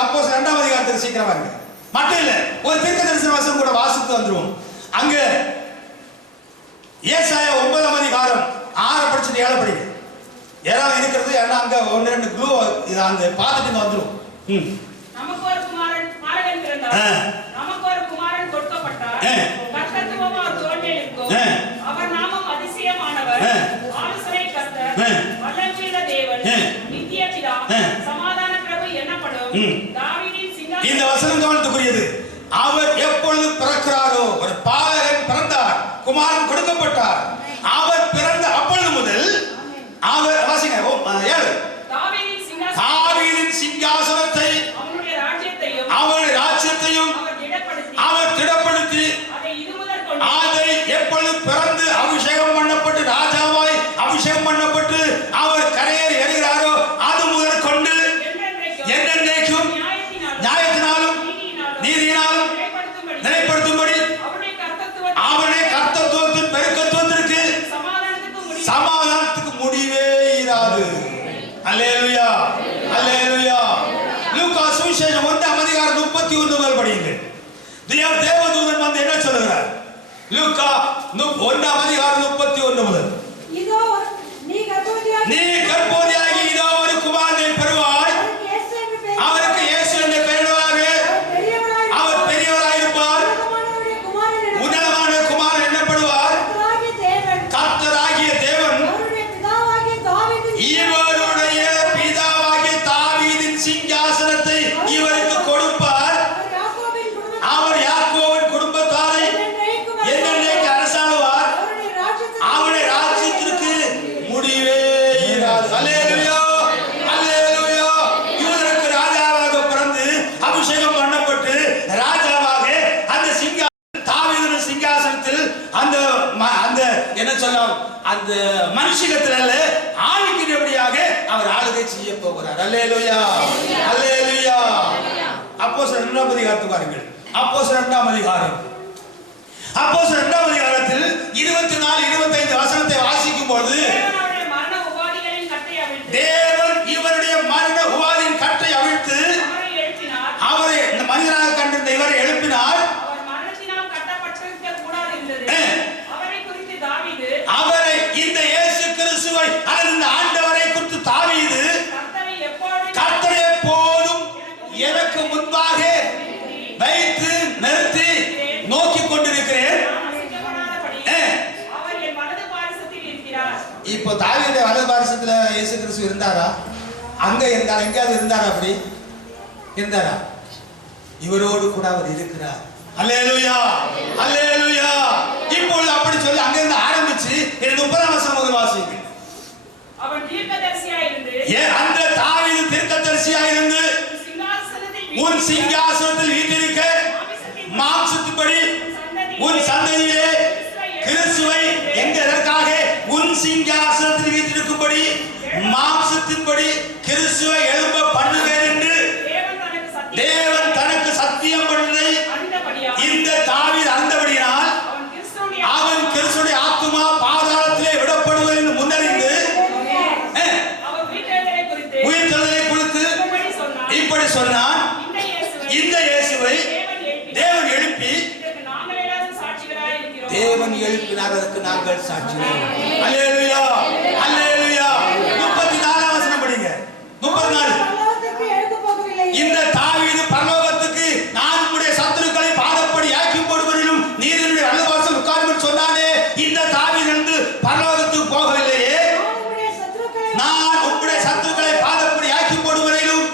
அப்போஸ்தலர் 2ஆம் அதிகாரத்துக்கு சீக்கிரம் வாங்க. மட்டும் இல்ல, ஒரு தீர்க்க தரிசன வசனம் கூட வாசித்து வந்துருவோம். அங்க ஏசாயா 9ஆம் அதிகாரம் 6 படிச்சுட்டு 7 படிங்க. 7 இருக்கிறது. ஏன்னா அங்க 1-2 க்ளூ இது அந்த பார்த்துட்டு வந்துரும். நமக்கு ஒரு குமாரன் பிறந்தார், நமக்கு ஒரு குமாரன் கொடுக்கப்பட்டார், கர்த்தத்துவம் அவர் தோளில் இருக்கும், அவர் நாமம் அதிசயமானவர், ஆலோசனை கர்த்தர், வல்லமையுள்ள தேவன், நித்திய பிதா, சமாதான பிரபு என்னப்படும். தாவீதின் சிங்காசனம். இந்த வசனம் கவனத்துக்குரியது. அவர் எப்பொழுது பிறக்கிறாரோ, ஒரு பாலகன் பிறந்தார், குமாரன் கொடுக்கப்பட்டார். அவர் பிறந்த அப்பொழுது முதல் அவர் வாசிங்க 7 தாவீதின் சிங்காசனத்தை அவருடைய ராஜ்யத்தையும் அவர் திடப்படுத்தி அதை எப்பொழுது பிறந்து அபிஷேகம் பண்ணப்பட்டு ராஜாவாய் அபிஷேகம் பண்ணப்பட்டு அவர் கரையேறி வருகிறாரோ அது முதல் கொண்டு என்னென்னைக்கும் நியாயத்தினாலும் நீதியினாலும் நிலைப்படுத்தும்படி அவருடைய கர்த்தத்துவத்தின் பெருக்கத்துவத்திற்கு சமாதானத்துக்கு முடிவே இராது. அல்லேலூயா, அல்லேலூயா. லூக்கா சுவிசேஷம் 1ஆம் அதிகாரம் 31 முதல் படியுங்கள். தேவதூதன் வந்து என்ன சொல்லுகிறார்? லூக்கா 1ஆம் அதிகாரம் 31 முதல். இதோ நீ கர்ப்பவதியாகி இதோ ஒரு குமாரனை பெறுவாய், அவருக்கு இயேசு என்று பெயரிடுவாயாக, அவர் பெரியவராய் இருப்பார், உன்னதமான குமாரன் என்னப்படுவார், கர்த்தராகிய தேவன் இவருடைய பிதாவாகிய தாவீதின் சிங்காசனத்தை இவருக்கு கொடுப்பார், அவர் யாக்கோபின் குடும்பத்தாரை என்னென்னைக்கு அரசாளுவார், அவருடைய ராஜ்யத்திற்கு முடிவே இராது. அல்லேலூயா, அல்லேலூயா. யூதருக்கு ராஜாவாக பிறந்து அபிஷேகம் பண்ணப்பட்டு ராஜாவாக அந்த தாவீதின் சிங்காசனத்தில் அந்த என்ன சொல்லலாம், அந்த மனுஷிகத்தில ஆளுகிறபடியாக அவர் ஆளுகை செய்ய போகிறார். அல்லேலூயா, அல்லேலூயா. அப்போஸ்தலர் 2ஆம் அதிகாரத்துக்கு வாருங்கள். அப்போஸ்தலர் 2ஆம் அதிகாரம். அப்போஸ்தலர் 2ஆம் அதிகாரத்தில் 24-25 வசனத்தை வாசிக்கும் போது தேவன் இவருடைய மரண உபாதியின் கட்டை அவிழ்த்து அவரை இந்த மனிதனாக கண்டிருந்த இவரை எழுப்பினார். அவரை இந்த இயேசு கிறிஸ்துவை அல்லது இந்த ஆண்டவரை குறித்து தாவீது கர்த்தரை எப்போதும் எனக்கு முன்பாக வைத்து நிறுத்தி நோக்கிக் கொண்டிருக்கிறேன். இப்போ தாவீதுடைய வலது பாரிசத்துல இயேசு கிறிஸ்து இருந்தாரா? அங்க இருந்தாரா? எங்கேயாவது இருந்தாரா? அப்படி இருந்தாரா? இவரோடு கூட அவர் இருக்கிறார். அல்லேலூயா, அல்லேலூயா. இப்பொழுது அப்படி சொல்லி அங்கிருந்து ஆரம்பிச்சு 30ஆம் வசனம் முதல் வாசிங்க. அவன் தீர்க்கதரிசியா இருந்து அந்த தாவீது தீர்க்கதரிசியா இருந்து உன் சிங்காசனத்தில் வீற்றிருக்க மாம்சத்தின்படி உன் சந்ததியிலே கிறிஸ்துவை எதற்காக உன் சிங்காசனத்தில் வீற்றிருக்கும்படி மாம்சத்தின்படி கிறிஸ்துவை எழும்ப பண்ணுவேன் என்று தேவன் தனக்கு சத்தியம் பண்ணதை இந்த தாவீது அறிந்தபடியினால் அவன் கிறிஸ்துடைய ஆத்துமா பாதாளத்திலே விடப்படுவது என்று முன்னறிந்து உயிர்த்தெழுதலை குறித்து இப்படி சொன்னான். இந்த இயேசுவை தேவன் எழுப்பி தேவன் எழுப்பினார், அதற்கு நாங்கள் சாட்சிகள். அல்லேலூயா அல்லேலூயா. 34ஆம் வசனம் படிங்க. 34. இந்த தாவீது பரலோகத்துக்கு நான் உம்முடைய சத்துருக்களை பாதப்படி ஆக்கி போடுவதிலும் நீர் என்னுடைய வலதுபார்சல் உட்கார்ந்து சொன்னானே, இந்த தாவீது இருந்து பரலோகத்துக்கு போகவில்லையே. நான் உம்முடைய சத்துருக்களை பாதப்படி ஆக்கி போடுவதிலும்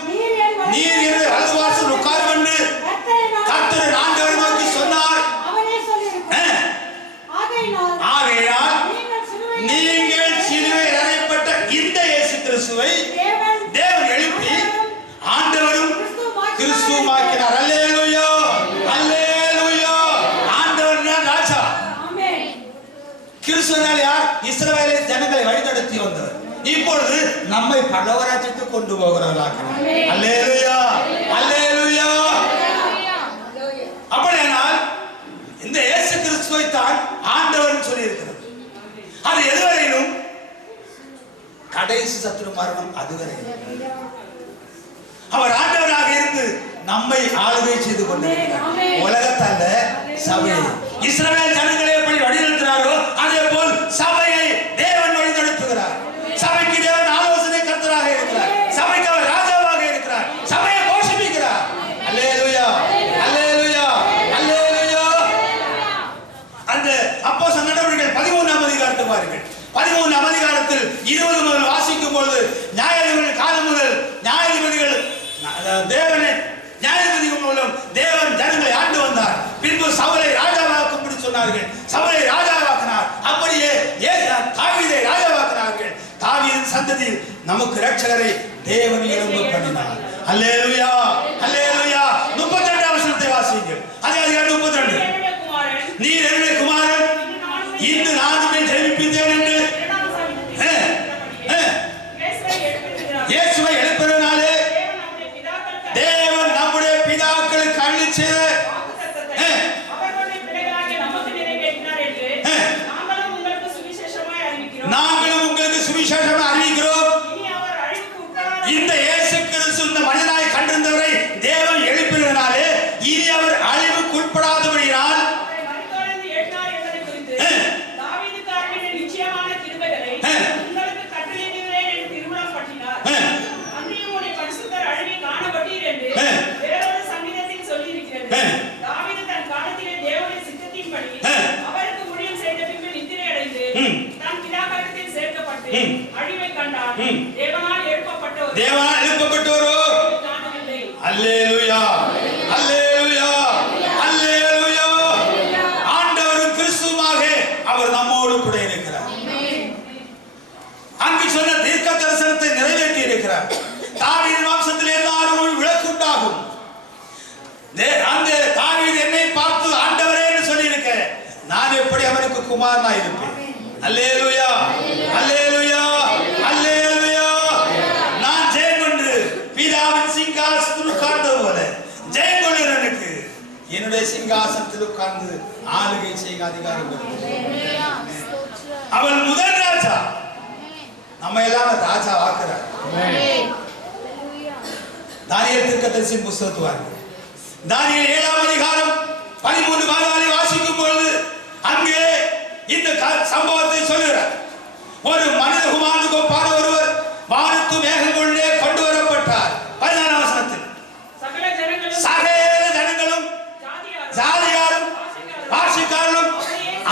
நீர் என்னுடைய வலதுபார்சல் உட்கார்ந்து கர்த்தர் ஆண்டவரை நோக்கி சொன்னார். ஆகையால் நீங்கள் சிலுவையில் அறையப்பட்ட இந்த இயேசு கிறிஸ்துவை தேவன் எழுப்பி ஆண்டவரும் கிறிஸ்துவாக்கினார். அல்லேலூயா அல்லேலூயா. ஆண்டவர் தான் ராஜா. கிறிஸ்துவினால் யார்? இஸ்ரவேலின் ஜனங்களை வழிநடத்தி வந்தவர். இப்பொழுது நம்மை பரலோகராஜ்யத்துக்கு கொண்டு போகிறவர்களாக. அல்லேலூயா அல்லேலூயா. அப்படியானால் இந்த இயேசு கிறிஸ்துவை தான் ஆண்டவர் சொல்லி இருக்கிறது. அது எதுவரையிலும் கடைசி சத்துரு மரணம் அதுவரை அவர் ஆண்டவராக இருந்து நம்மை ஆளுகை செய்து கொண்டிருக்கிறார். உலகத்தால சபையை இஸ்ரவேல் ஜனங்களை எப்படி வழிநடத்தினாரோ அதே போல் சபையை தேவன் வழிநடத்துகிறார். சபைக்கு தேவன் ஆலோசனை கர்த்தராக இருக்கிறார். சபைக்கு அவர் ராஜாவாக இருக்கிறார். சபையை போஷிப்பிக்கிறார். அல்லேலூயா அல்லேலூயா அல்லேலூயா. அந்த அப்போஸ்தலர் நடவடிக்கைகள் 13ஆம் அதிகாரத்தை பாருங்கள். 13ஆம் அதிகாரத்தில் 20 முதல் வாசிக்கும் பொழுது நியாயாதிபதிகள் காலம் முதல் நியாயாதிபதிகள் தேவனை நியாயாதிபதிகள் மூலம் தேவன் ஜனங்களை ஆண்டு வந்தார். பின்பு சவுலை ராஜாவாக்கும்படி சொன்னார்கள். சவுலை ராஜாவாக்கினார். அப்படியே தாவீதை ராஜாவாக்கினார்கள். தாவீதின் சந்ததியில் நமக்கு இரட்சகரை தேவன் எழும்ப பண்ணினார். அல்லேலூயா அல்லேலூயா. 32ஆம் வசனத்தை வாசியுங்கள். அதே அதிகாரம் 32. நீர் என்னுடைய குமாரன், இன்று நான் உன்னை ஜெயிப்பித்தேன் என்று இயேசுவை எழுப்பினாலே தேவன் நம்முடைய பிதாக்களுக்கு அருளி செய்த நாங்களும் உங்களுக்கு சுவிசேஷம் அறிவிக்கிறோம். இந்த இயேசு கிறிஸ்து இந்த மனிதனாய் கண்டிருந்தவரை தேவன் எழுப்பினாலே இனி அவர் அழிவுக்கு உட்படாதபடியால் அழிவை கண்டார். தேவனால் எழுப்பப்பட்டவர். அல்லேலூயா அல்லேலூயா அல்லேலூயா. ஆண்டவரும் கிறிஸ்துவாக அவர் நம்மோடு கூட இருக்கிறார். அங்கு சொன்ன தீர்க்க தரிசனத்தை நிறைவேற்றி இருக்கிறார். தாவீது வம்சத்தில் எல்லாரும் விளக்குண்டாகும். அந்த தாவீது என்னை பார்த்து ஆண்டவரே என்று சொல்லி இருக்க, நான் எப்படி அவனுக்கு குமாரனா இருப்பேன். அல்லேலூயா அல்லேலூயா அல்லேலூயா. நான் ஜெயம் கொண்டு பிதாவின் சிங்காசனத்தில் உட்கார்ந்தது போல ஜெயம் கொள்கிறவனுக்கு என்னுடைய சிங்காசனத்தில் உட்கார்ந்து ஆளுகை செய்ய அதிகாரம் கொடுக்கிறார். அவன் முதல் ராஜா. நம்ம எல்லாம் ராஜா ஆக்குறார். தானியேல் தீர்க்கதரிசியின் புத்தகத்தை வாருங்கள். தானியேல் 7ஆம் அதிகாரம் 13 வாரங்களை வாசிக்கும் பொழுது அங்கே இந்த சம்பவத்தை சொல்லுகிறார். ஒரு மனிதகுமாரனுக்கு ஒப்பான ஒருவர் வானத்து மேகங்களுள்ளே கொண்டு வரப்பட்டார். 14ஆம் வசனத்தில் சகல ஜனங்களும் ஜாதியாரும் பாஷைக்காரரும்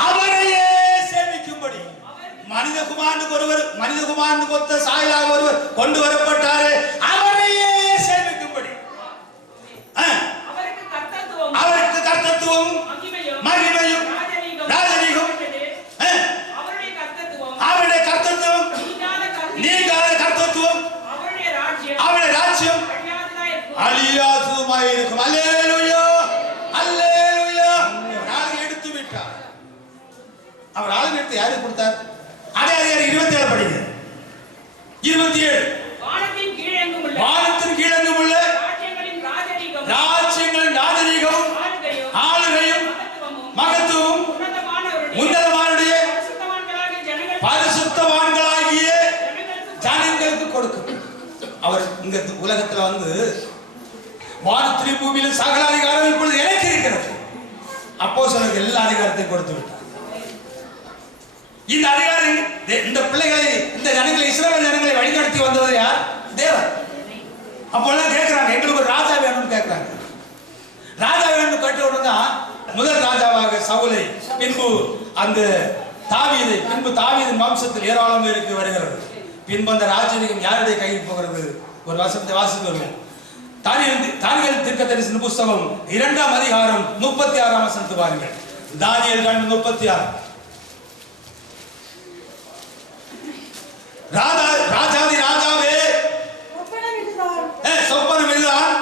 அவரையே சேவிக்கும்படி மனிதகுமாரனுக்கு ஒத்த சாயலாக ஒருவர் கொண்டு வரப்பட்டாரே, அவரையே சேவிக்கும்படி அவருக்கு கர்த்தத்துவம் மகிமையும் ராஜரீகம் யாருக்கு கொடுத்தார்? அதே அதிகாரம் 27 படிங்க. 27. வானத்தின் கீழெங்கும் உள்ள வானத்தின் கீழெங்கும் உள்ள ராஜ்யங்களின் ராஜரீகமும் ஆளுகையும் மகத்துவமும் உன்னதமானுடைய பரிசுத்தவான்களாகிய ஜனங்களுக்கு கொடுக்கும். அவர் இந்த உலகத்துல வந்து வானத்திலும் பூமியிலும் சகல அதிகாரம் இப்பொழுது எனக்கு இருக்கிறது. அப்போஸ்தலருக்கு எல்லா அதிகாரத்தையும் கொடுத்து விட்டார். இந்த அதிகாரம் இந்த பிள்ளைகளை, இந்த ஜனங்களை, இஸ்ரவேல் ஜனங்களை வழிநடத்தி வந்தது யார்? தேவன். அப்போல்லாம் கேட்கிறாங்க, எங்களுக்கு ஒரு ராஜா வேணும்னு கேட்கிறாங்க. ராஜா வேணும்னு கேட்ட உடனே முதல் ராஜாவாக சவுலை, பின்பு அந்த தாவீதை, பின்பு தாவீதின் வம்சத்தில் ஏராளம் பேருக்கு வருகிறது. பின்பு அந்த ராஜ்யம் யாருடைய கையில் போகிறது? ஒரு வசனத்தை வாசித்து வருவோம். தானியேல் தீர்க்கதரிசன புஸ்தகம் 2ஆம் அதிகாரம் 36ஆம் வசனத்தை பாருங்கள். தானியேல் 2:36. ராஜாதி ராஜாவே சொப்பனம் இதுதான்.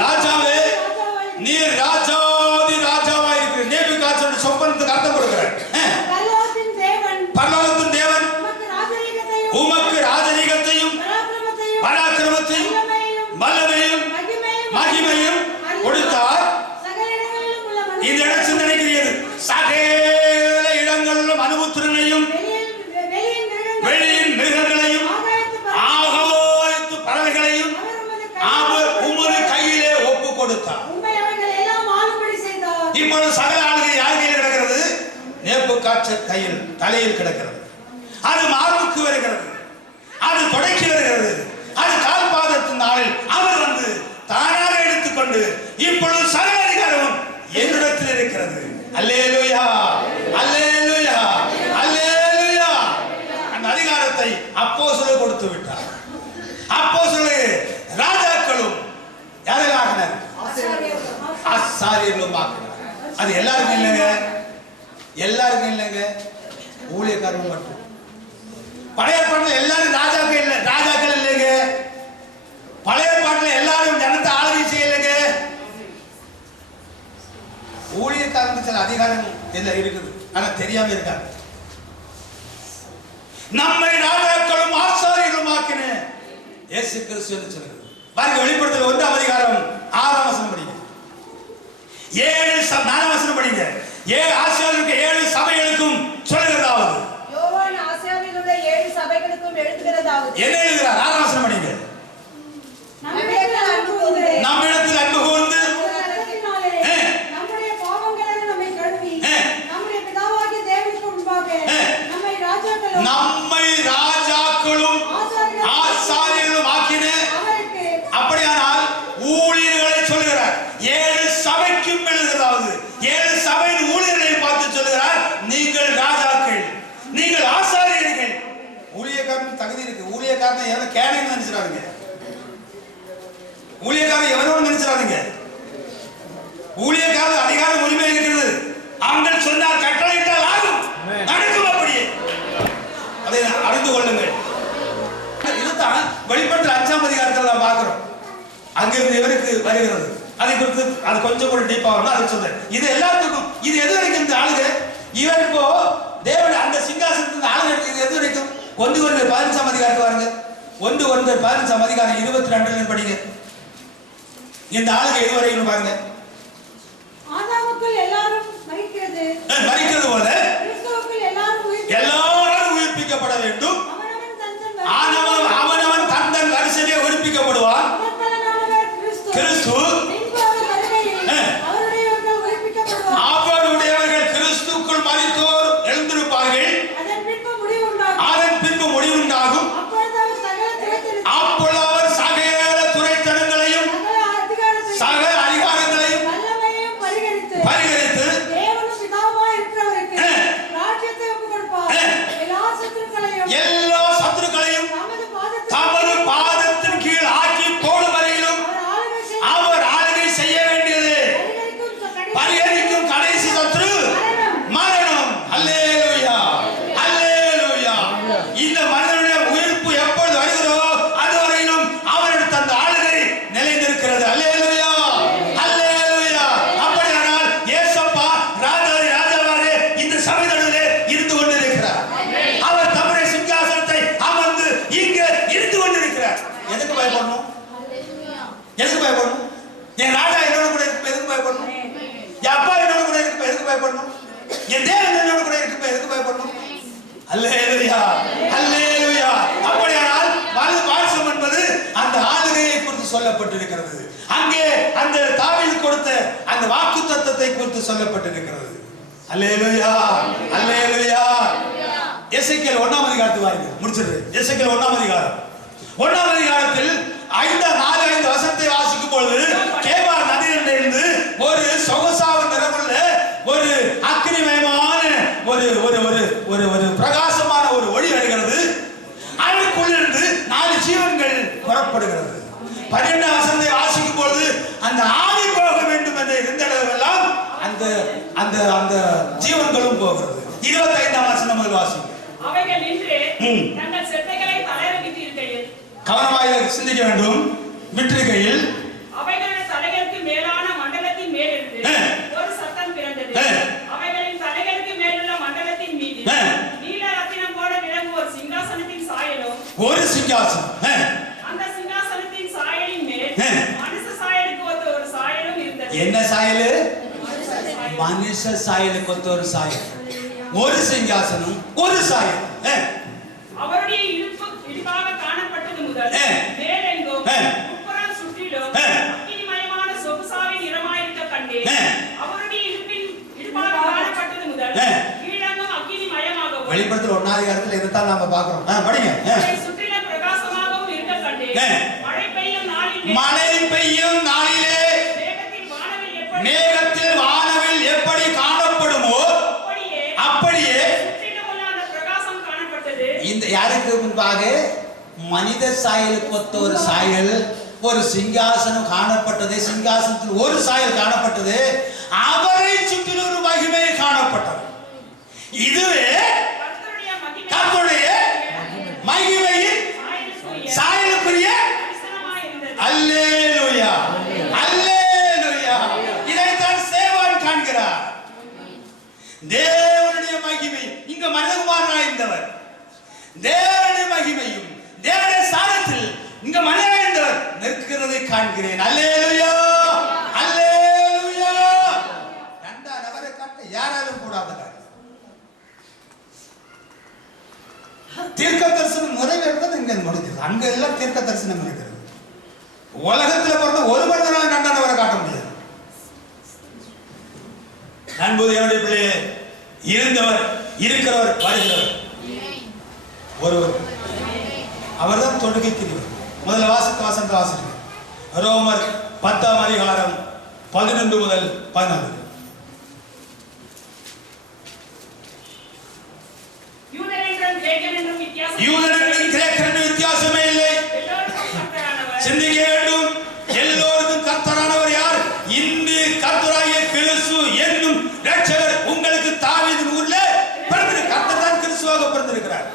ராஜாவே நீர் ராஜாதி ராஜாவாய் இருக்கிற நேபுகாத்நேச்சர் சொப்பனத்துக்கு அர்த்தம் கொடுக்கிறார். பரலோகத்தின் தேவன் உமக்கு ராஜரீகத்தையும் பராக்கிரமத்தையும் வல்லமையும் மகிமையும் கொடுத்தார். இந்த இடம் சிந்தனைக்குரியது. சகல இடங்களிலும் அனுபவத்தினையும் வெளியின் மிருகங்களையும் ஆகாயத்து பறவைகளையும் அவர் உமது கையிலே ஒப்பு கொடுத்தார். இப்பொழுது சகல ஆளுகை யார் கையில் கிடக்கிறது? நேபுகாத்நேச்சர் கையில், தலையில் கிடக்கிறது. அது மார்புக்கு வருகிறது, அது தொடக்கி வருகிறது, அது கால் பாதத்தின் நாளில் அவர் வந்து தானாக எடுத்துக்கொண்டு இப்பொழுது சகல அதிகாரமும் என்னிடத்தில் இருக்கிறது. அல்லேலூயா, அல்லேலூயா, அல்லேலூயா. அந்த அதிகாரத்தை அப்போஸ்தலர் கொடுத்து விட்டார். அப்போஸ்தலர் ராஜாக்களும் யாரெல்லாம் ஆக்கினார்? ஆசாரியர்களும் ஆக்கினார். அது எல்லாருக்கும் இல்லைங்க, எல்லாருக்கும் இல்லைங்க, ஊழியக்காரர்கள் மட்டும். பழைய பாட்டில் எல்லாரும் ராஜாக்கள் இல்லை, ராஜாக்கள் இல்லைங்க. பழைய பாட்டில் எல்லாரும் ஜனத்தை ஆளுகை செய்யலைங்க. ஊழியக்காரனுக்கு சில அதிகாரம் எல்லாம் இருக்குது, ஆனா தெரியாம இருக்காங்க. நம்மை ராஜாக்களும் ஆசாரியர்களும் ஆக்கின இயேசு கிறிஸ்து என்று சொல்கிறது. பாருங்க, வெளிப்படுத்தல் 1ஆம் அதிகாரம் 6ஆம் வசனம் படிங்க. 4ஆம் வசனம் படிங்க. 7 ஆசியாவிற்கு 7 சபைகளுக்கும் சொல்கிறதாவது. யோவான் ஆசியாவில் உள்ள 7 சபைகளுக்கும் எழுதுகிறதாவது. என்ன எழுதுகிறார்? 6ஆம் வசனம் படிங்க. நம்மிடத்தில் அன்பு கூர்ந்து நம்முடைய பாவங்களை நம்மை கழுவி நம்முடைய பிதாவாகிய தேவனுக்கு முன்பாக நம்மை ராஜாக்களும் ஆசாரியர்களும் ஆக்கின. அப்படியானால் ஊழியர்களை சொல்கிறார். 7 சபைக்கும் எழுதுகிறாவது. 7 சபையின் ஊழியர்களை பார்த்து சொல்கிறார், நீங்கள் ராஜாக்கள், நீங்கள் ஆசாரியர்கள். ஊழியக்காரன் தகுதி இருக்கு. ஊழியக்காரன் எவன கேனைன்னு நினைச்சிடாதீங்க. ஊழியக்காரன் எவனோன்னு நினைச்சிடாதீங்க. ஊழியக்காரன் அதிகாரம் உரிமை இருக்கிறது. அவங்கள் சொன்னால் கட்டளையிட்டால் ஆகும், நடக்கும். அப்படியே அதை அறிந்து கொள்ளுங்கள். இதுதான் வெளிப்பட்ட 5ஆம் அதிகாரத்தில் நாம் பார்க்கிறோம். அங்கிருந்து இவருக்கு வருகிறது. அதை குறித்து அது கொஞ்சம் கூட டீப்பா வரணும். அதை சொல்றேன். இது எல்லாத்துக்கும் இது எது வரைக்கும் இந்த ஆளுங்க? இவர் இப்போ தேவன் அந்த சிங்காசனத்தில் ஆளுங்க இது எது வரைக்கும்? 1 கொரிந்தியர் 15ஆம் அதிகாரத்தை பாருங்க. 1 கொரிந்தியர் 15ஆம் அதிகாரம் 22 படிங்க. இந்த ஆளுங்க எது வரைக்கும் பாருங்க. ஆதாமுக்குள் எல்லாரும் மரிக்கிறது போல கிறிஸ்துவுக்குள் எல்லாரும் உயிர்ப்பிக்கப்பட வேண்டும். அவனவன் தன் வரிசையிலே உயிர்ப்பிக்கப்படுவான். கிறிஸ்து அவருடையவர்கள் கிறிஸ்துக்குள் மரித்தோர் எழுந்திருப்பார்கள். அதன் பின்பு முடிவுண்டாகும். அப்பொழுது அவர் சகல துரைத்தனங்களையும் சகல அதிகாரங்களையும் பரிகரித்து என் தேவன் என்னோட கூட இருக்கு, எதுக்கு பயப்படணும்? அல்லேலூயா, அல்லேலூயா. அப்படியானால் வலது பாரிசம் என்பது அந்த ஆளுகையை குறித்து சொல்லப்பட்டிருக்கிறது. அங்கே அந்த தாவீது கொடுத்த அந்த வாக்குத்தத்தத்தை குறித்து சொல்லப்பட்டிருக்கிறது. அல்லேலூயா, அல்லேலூயா. எசேக்கியேல் 1ஆம் அதிகாரத்துக்கு வாருங்க, முடிச்சிடுறேன். எசேக்கியேல் 1ஆம் அதிகாரம், 1ஆம் அதிகாரத்தில் 4-5 வசனத்தை வாசிக்கும் பொழுது கேபார் நதியிலிருந்து ஒரு சொகசாவ நிறமுள்ள ஒரு அக்கினிமயமான ஒரு ஒரு ஒரு ஒரு ஒரு பிரகாசமான ஒரு ஒளி வருகிறது. அதற்குள்ளிருந்து 4 ஜீவன்கள் புறப்படுகிறது. 12ஆம் வசனத்தை வாசிக்கும் பொழுது அந்த ஆவி போக வேண்டும் என்று இருந்த இடமெல்லாம் அந்த அந்த அந்த ஜீவன்களும் போகிறது. 25ஆம் வசனம் முதல் வாசிக்கும். அவைகள் நின்று தங்கள் செட்டைகளை தலையிட்டு இருக்கையில், கவனமாக சிந்திக்க வேண்டும். விட்டிருக்கையில் அவைகளுடைய தலைகளுக்கு மேலான மண்டலத்தின் மேலிருந்து ஒரு சத்தம் பிறந்தது. அவைகளின் தலைகளுக்கு மேலுள்ள மண்டலத்தின் மீது நீல ரத்தினம் போல விளங்கும் ஒரு சிங்காசனத்தின் சாயலும், ஒரு சிங்காசனம், அந்த சிங்காசனத்தின் சாயலின் மேல் மனுஷ சாயலுக்கு ஒத்த ஒரு சாயலும் இருந்தது. என்ன சாயல்? மனுஷ சாயலுக்கு ஒத்த ஒரு சாயல், ஒரு சிங்காசனம், ஒரு சாயல். அவருடைய இடுப்பாக காணப்பட்டது முதல் மேலெங்கும் உட்புறம் சுற்றிலும் அக்கினிமயமான சொகுசாவின் நிறமாயிருக்க கண்டேன். அவருடைய இடுப்பாக காணப்பட்டது முதல் கீழங்கும் அக்கினிமயமாகவும், வெளிப்படுத்தல் 1ஆம் அதிகாரத்தில் இதைத்தான் நாம பார்க்கிறோம். படிங்க. சுற்றிலும் பிரகாசமாகவும் இருக்க கண்டேன். மழை பெய்யும் நாளிலே மேகத்தில் வானவில் எப்படி காணப்படுமோ அப்படியே இந்த யாருக்கு முன்பாக மனித சாயலுக்கு ஒத்த ஒரு சாயல், ஒரு சிங்காசனம் காணப்பட்டது. சிங்காசனத்தில் ஒரு சாயல் காணப்பட்டது. அவரை சுற்றிலும் ஒரு மகிமை காணப்பட்டது. இதுவே கர்த்தருடைய மகிமையின் சாயலுக்குரிய. அல்லேலூயா, அல்லேலூயா. இதைத்தான் சேவான் காண்கிறார். தேவனுடைய மகிமை இங்க மனிதகுமாரனாய் இருந்தவர், தேவனுடைய மகிமையும் தேவனுடைய சாரத்தில் இங்க மனிதனாய் இருந்தவர் நிற்கிறதை காண்கிறேன். அல்லேலூயா, அல்லேலூயா. கண்ட நபரை காட்ட யாராலும் கூடாத காரியம். தீர்க்க தரிசனம் நிறைவேறுறது இங்க முடிஞ்சது. அங்க எல்லாம் தீர்க்க தரிசனம் இருக்கிறது. உலகத்தில் பிறந்த ஒரு மனிதனால கண்ட நபரை காட்ட முடியாது. அன்பு தேவனுடைய பிள்ளையே, இருந்தவர், இருக்கிறவர், வருகிறவர் ஒருவர். அவர்தான் தொடுகைக்கிறவர். முதல்ல வாசத்தை வாசிக்க ரோமர் 10ஆம் அதிகாரம் 11 முதல் 14. யூதரென்றும் கிரேக்கரென்றும் வித்தியாசமே இல்லை. சிந்திக்க வேண்டும். எல்லோருக்கும் கர்த்தரானவர் யார்? இன்று கர்த்தராகிய கிறிஸ்து என்னும் இரட்சகர் உங்களுக்கு தாவீதின் ஊரிலே பிறந்திருக்கிறார். கர்த்தர் தான் கிறிஸ்துவாக பிறந்திருக்கிறார்.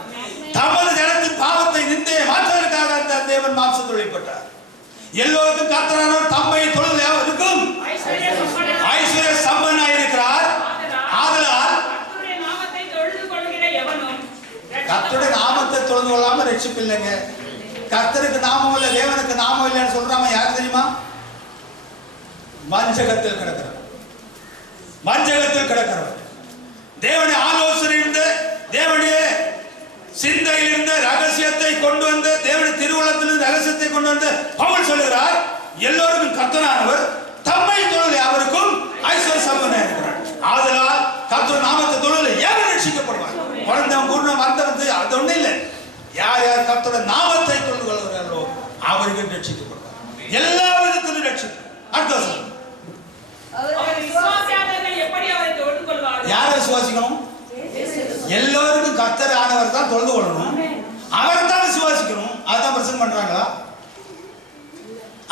தமது ஜனத்தின் பாவத்தை நிந்தையை மாற்றுவதற்காக அந்த தேவன் மாம்சத்தில் வெளிப்பட்டார். எல்லோருக்கும் கர்த்தரானவர் தம்மை தொழுது யாவருக்கும் ஐஸ்வர்ய சம்பன்னாய் இருக்கிறார். ஆதலால் கர்த்தருடைய நாமத்தை தொழுது கொள்ளாம ரட்சிப்பு இல்லைங்க. கர்த்தருக்கு நாமம் இல்லை, தேவனுக்கு நாமம் இல்லைன்னு சொல்றாம யாரு தெரியுமா? வஞ்சகத்தில் கிடக்கிறவர், வஞ்சகத்தில் கிடக்கிறவர். தேவனுடைய ஆலோசனை இருந்த, தேவனுடைய சிந்தையில் இருந்த ரகசியத்தை கொண்டு வந்த, தேவனுடைய திருவுளத்திலிருந்து ரகசியத்தை கொண்டு வந்த பவுல் சொல்லுகிறார், எல்லோருக்கும் கர்த்தரானவர் தம்மை தொழுது அவருக்கும் ஐஸ்வர்ய சம்பன்னாய் இருக்கிறார். ஆதலால் கர்த்தர் நாமத்தை தொழுது எவன் ரட்சிக்கப்படுவார்? குழந்தைவன் கூர்ணம் வந்தவன் அது ஒண்ணு இல்லை. யார் யார் கர்த்தருடைய நாமத்தை தொழுது கொள்கிறார்களோ அவர்கள் ரட்சிக்கப்படுவார். எல்லா விதத்திலும் ரட்சிக்கும். அடுத்த வசனம். யாரை விசுவாசிக்கணும்? எல்லோருக்கும் கர்த்தர் ஆனவர் தான் தொழுது கொள்ளணும். அவரை தான் விசுவாசிக்கணும். அதான் பிரசங்கம் பண்றாங்களா?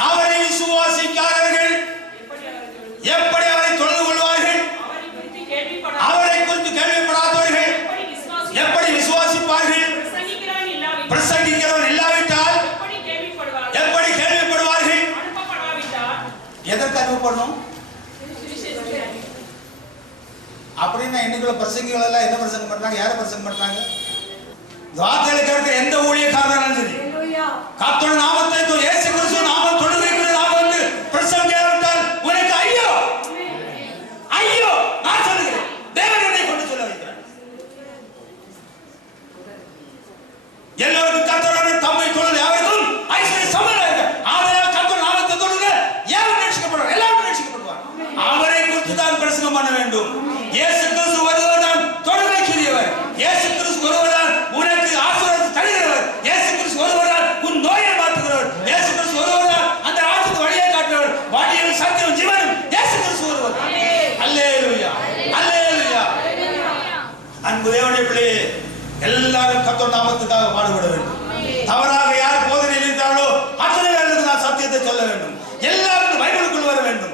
அவரை விசுவாசிக்காதவர்கள் எப்படி அவரை தொழுது கொள்வார்கள்? அவரை குறித்து கேள்விப்படாதவர்கள் எப்படி விசுவாசிப்பார்கள்? பிரசங்கிக்கிறவன் இல்லாவிட்டால் எப்படி கேள்விப்படுவார்கள்? எதற்கு அனுப்பப்படணும்? அப்படின்னா இன்னைக்குள்ள பிரசங்கிகள் எல்லாம் என்ன பிரசங்கம் பண்றாங்க? யாரை பிரசங்கம் பண்றாங்க? வார்த்தைகளை கேட்கிற எந்த ஊழியக்காரனாலும் சரி, கர்த்தருடைய நாமத்தை இயேசு கிறிஸ்து நாமம் தொழுகைக்குரிய நாமம் என்று பிரசங்கியாவிட்டால் உனக்கு ஐயோ, ஐயோ. நான் சொல்லுகிறேன், தேவன் என்னை அன்பு தேவனுடைய பிள்ளையே, எல்லாரும் கர்த்தர் நாமத்துக்காக பாடுபட வேண்டும். தவறாக யார் போதனையில் இருக்கிறார்களோ அத்தனை பேருக்கு நான் சத்தியத்தை சொல்ல வேண்டும். எல்லாரும் பைபிளுக்குள் வர வேண்டும்.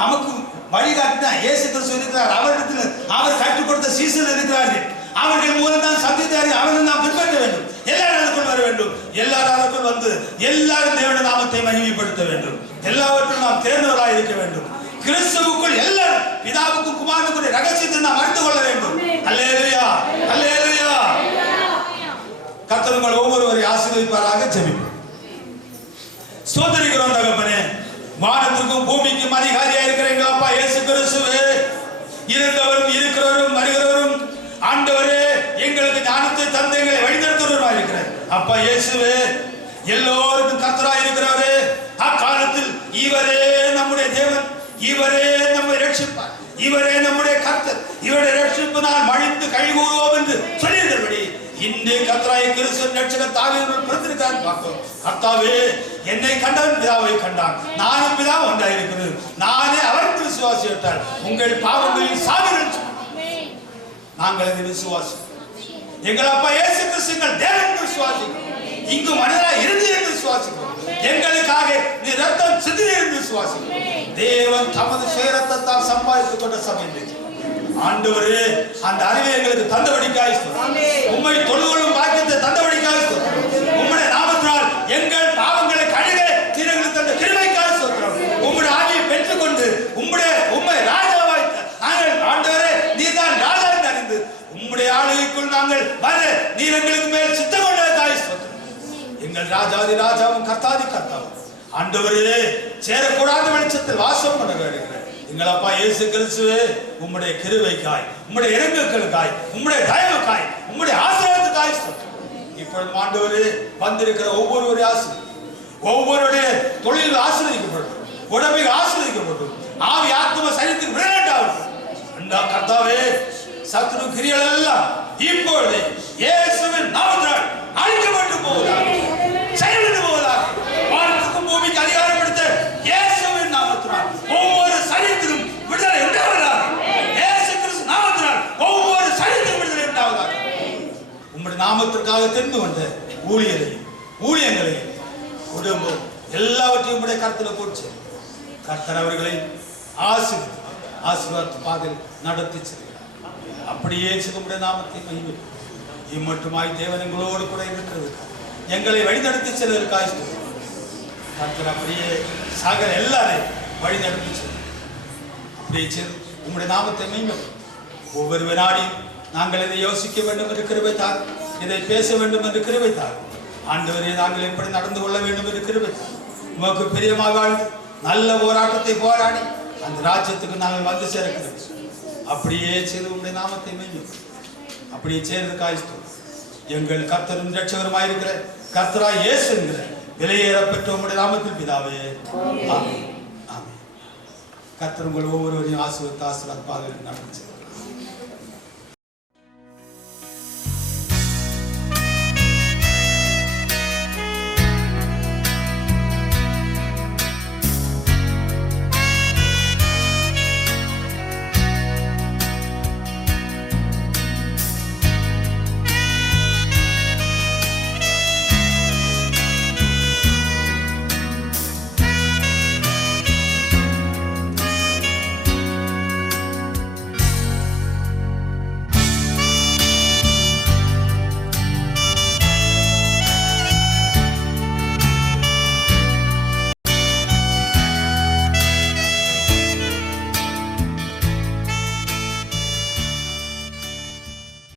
நமக்கு வழிகாட்டினா இயேசு கிறிஸ்து இருக்கிறார். அவரிடத்தில் அவர் கற்றுக் கொடுத்த சீசர்கள் இருக்கிறார்கள். அவர்கள் மூலம் தான் சத்தியத்தை அவர்கள் நாம் பின்பற்ற வேண்டும். எல்லாருக்குள் வர வேண்டும். எல்லாருக்குள் வந்து எல்லாரும் தேவனுடைய நாமத்தை மகிமைப்படுத்த வேண்டும். எல்லாவற்றும் நாம் தேர்ந்தவராக இருக்க வேண்டும். கிறிஸ்துவுக்குள் எல்லாரும் பிதாவுக்கும் குமாரனுக்கும் ரகசியத்தை நாம் அறிந்து கொள்ள வேண்டும். அல்லேலூயா, அல்லேலூயா. கர்த்தர் உங்கள் ஒவ்வொருவரை ஆசீர்வதிப்பாராக. ஜெபிப்போம். ஸ்தோத்திரிக்கிறோம் தகப்பனே, வானத்துக்கும் பூமிக்கும் அதிகாரியா இருக்கிற எங்கள் அப்பா இயேசு கிறிஸ்துவே, இருந்தவரும் இருக்கிறவரும் வருகிறவரும் ஆண்டவரே, எங்களுக்கு ஞானத்தை தந்து எங்களை வழிநடத்துவருமா இருக்கிற அப்பா இயேசுவே, எல்லோருக்கும் கர்த்தராய் இருக்கிறவரே, அக்காலத்தில் இவரே நம்முடைய தேவன், இவரே நம்மை ரட்சிப்பார், இவரே நம்முடைய கர்த்தர், இவருடைய ரட்சிப்பு நான் மழிந்து கழிவுவோம் என்று சொல்லியிருந்தபடி இன்று கர்த்தராய் கிறிஸ்து ரட்சகர் தாவீது பிறந்திருக்கிறார் பார்த்தோம். கர்த்தாவே, என்னை கண்டவன் பிதாவை கண்டான், நானும் பிதா ஒன்றாயிருக்கிறது, நானே அவருக்கு விசுவாசிவிட்டால் உங்கள் பாவங்களில் சாவிகள் நாங்கள் அதை விசுவாசி. எங்கள் அப்பா இயேசு கிறிஸ்து தேவன் விசுவாசிக்கிறோம். இங்கு மனிதராய் இருந்து என்று விசுவாசிக்கிறோம். எங்களுக்காக நீ ரத்தம் சிந்தினீர் என்று விசுவாசிக்கிறோம். தேவன் தமது சுய ரத்தத்தால் சம்பாதித்துக் கொண்ட சபை ஆண்டவரே, அந்த அறிவை எங்களுக்கு தந்தபடிக்காய் உம்மை தொழுகொள்ளும் பாக்கியத்தை தந்தபடிக்காய் உம்முடைய நாமத்தினால் எங்கள் பாவங்களை கழுக தீரங்களுக்கு தந்த கிருபைக்காய் ஸ்தோத்திரம். உம்முடைய ஆவியை பெற்றுக்கொண்டு உம்மை ராஜாவாய் நாங்கள் ஆண்டவரே, நீதான் ராஜா என்று அறிந்து உம்முடைய ஆளுகைக்குள் நாங்கள் வர நீர் எங்களுக்கு மேல் சித்தம் கொண்டதாய் ஸ்தோத்திரம். எங்கள் ராஜாதி ராஜாவும் கர்த்தாதி கர்த்தாவும் ஆண்டவரே, சேரக்கூடாத வெளிச்சத்தில் வாசம் பண்ண வேண்டுகிறேன். எங்கள் அப்பா இயேசு கிறிஸ்துவே, உம்முடைய கிருபைக்காய், உம்முடைய இரங்குகளுக்காய், உம்முடைய தயவுக்காய், உம்முடைய ஆசீர்வாதத்துக்காய் இப்பொழுது ஆண்டவரே வந்திருக்கிற ஒவ்வொருவரை ஒவ்வொருடைய தொழில் ஆசீர்வதிக்கப்படும், உடம்பில் ஆசீர்வதிக்கப்படும், ஆவி ஆத்ம சரீரத்துக்கு விளையாட்டாகும். கர்த்தாவே, சத்ரு கிரியைகள் எல்லாம் இப்பொழுது இயேசுவின் நாமத்தினால் அழிக்கப்பட்டு போவதாக, செயல்பட்டு போவதாக. வானத்துக்கும் பூமிக்கு அதிகாரப்படுத்த இயேசுவின் நாமத்தினால் ஒவ்வொரு சரீரத்திலும் விடுதலை உண்டாவதாக. இயேசு கிறிஸ்து நாமத்தினால் ஒவ்வொரு சரீரத்திலும் விடுதலை உண்டாவதாக. உம்முடைய நாமத்திற்காக தெரிந்து கொண்ட ஊழியங்களையும் குடும்பம் எல்லாவற்றையும் உம்முடைய கர்த்தரில் போட்டு கர்த்தர் அவர்களை ஆசீர்வாத பாதையில் நடத்தி செல்கிறார். அப்படியே உம்முடைய நாமத்தை மகிமை இம்மட்டுமாய் தேவன் எங்களோடு கூட இருக்கிறதுக்காக, எங்களை வழிநடத்தி செல்வதற்காக கர்த்தர் அப்படியே சகல எல்லாரையும் வழிநடத்தி செல்லும். அப்படியே உம்முடைய நாமத்தை மகிமை ஒவ்வொரு வினாடியும் நாங்கள் இதை யோசிக்க வேண்டும் என்று கிருபை தார், இதை பேச வேண்டும் என்று கிருபை தார். ஆண்டவரே, நாங்கள் எப்படி நடந்து கொள்ள வேண்டும் என்று கிருபை தார். உமக்கு பிரியமாக வாழ்ந்து நல்ல போராட்டத்தை போராடி அந்த ராஜ்யத்துக்கு நாங்கள் வந்து சேர்க்கிறோம். அப்படியே செய்து உங்களுடைய நாமத்தை மெய்யும் அப்படியே சேர்ந்து எங்கள் கர்த்தரும் ரட்சகருமாயிருக்கிற கர்த்தராய் இயேசு என்கிற விலையேற பெற்ற உங்களுடைய நாமத்தில் பிதாவே, ஆமென். ஆமென். கர்த்தர் உங்கள் ஒவ்வொருவரையும் ஆசீர்வதித்து ஆசீர்வாதமாக நடத்தி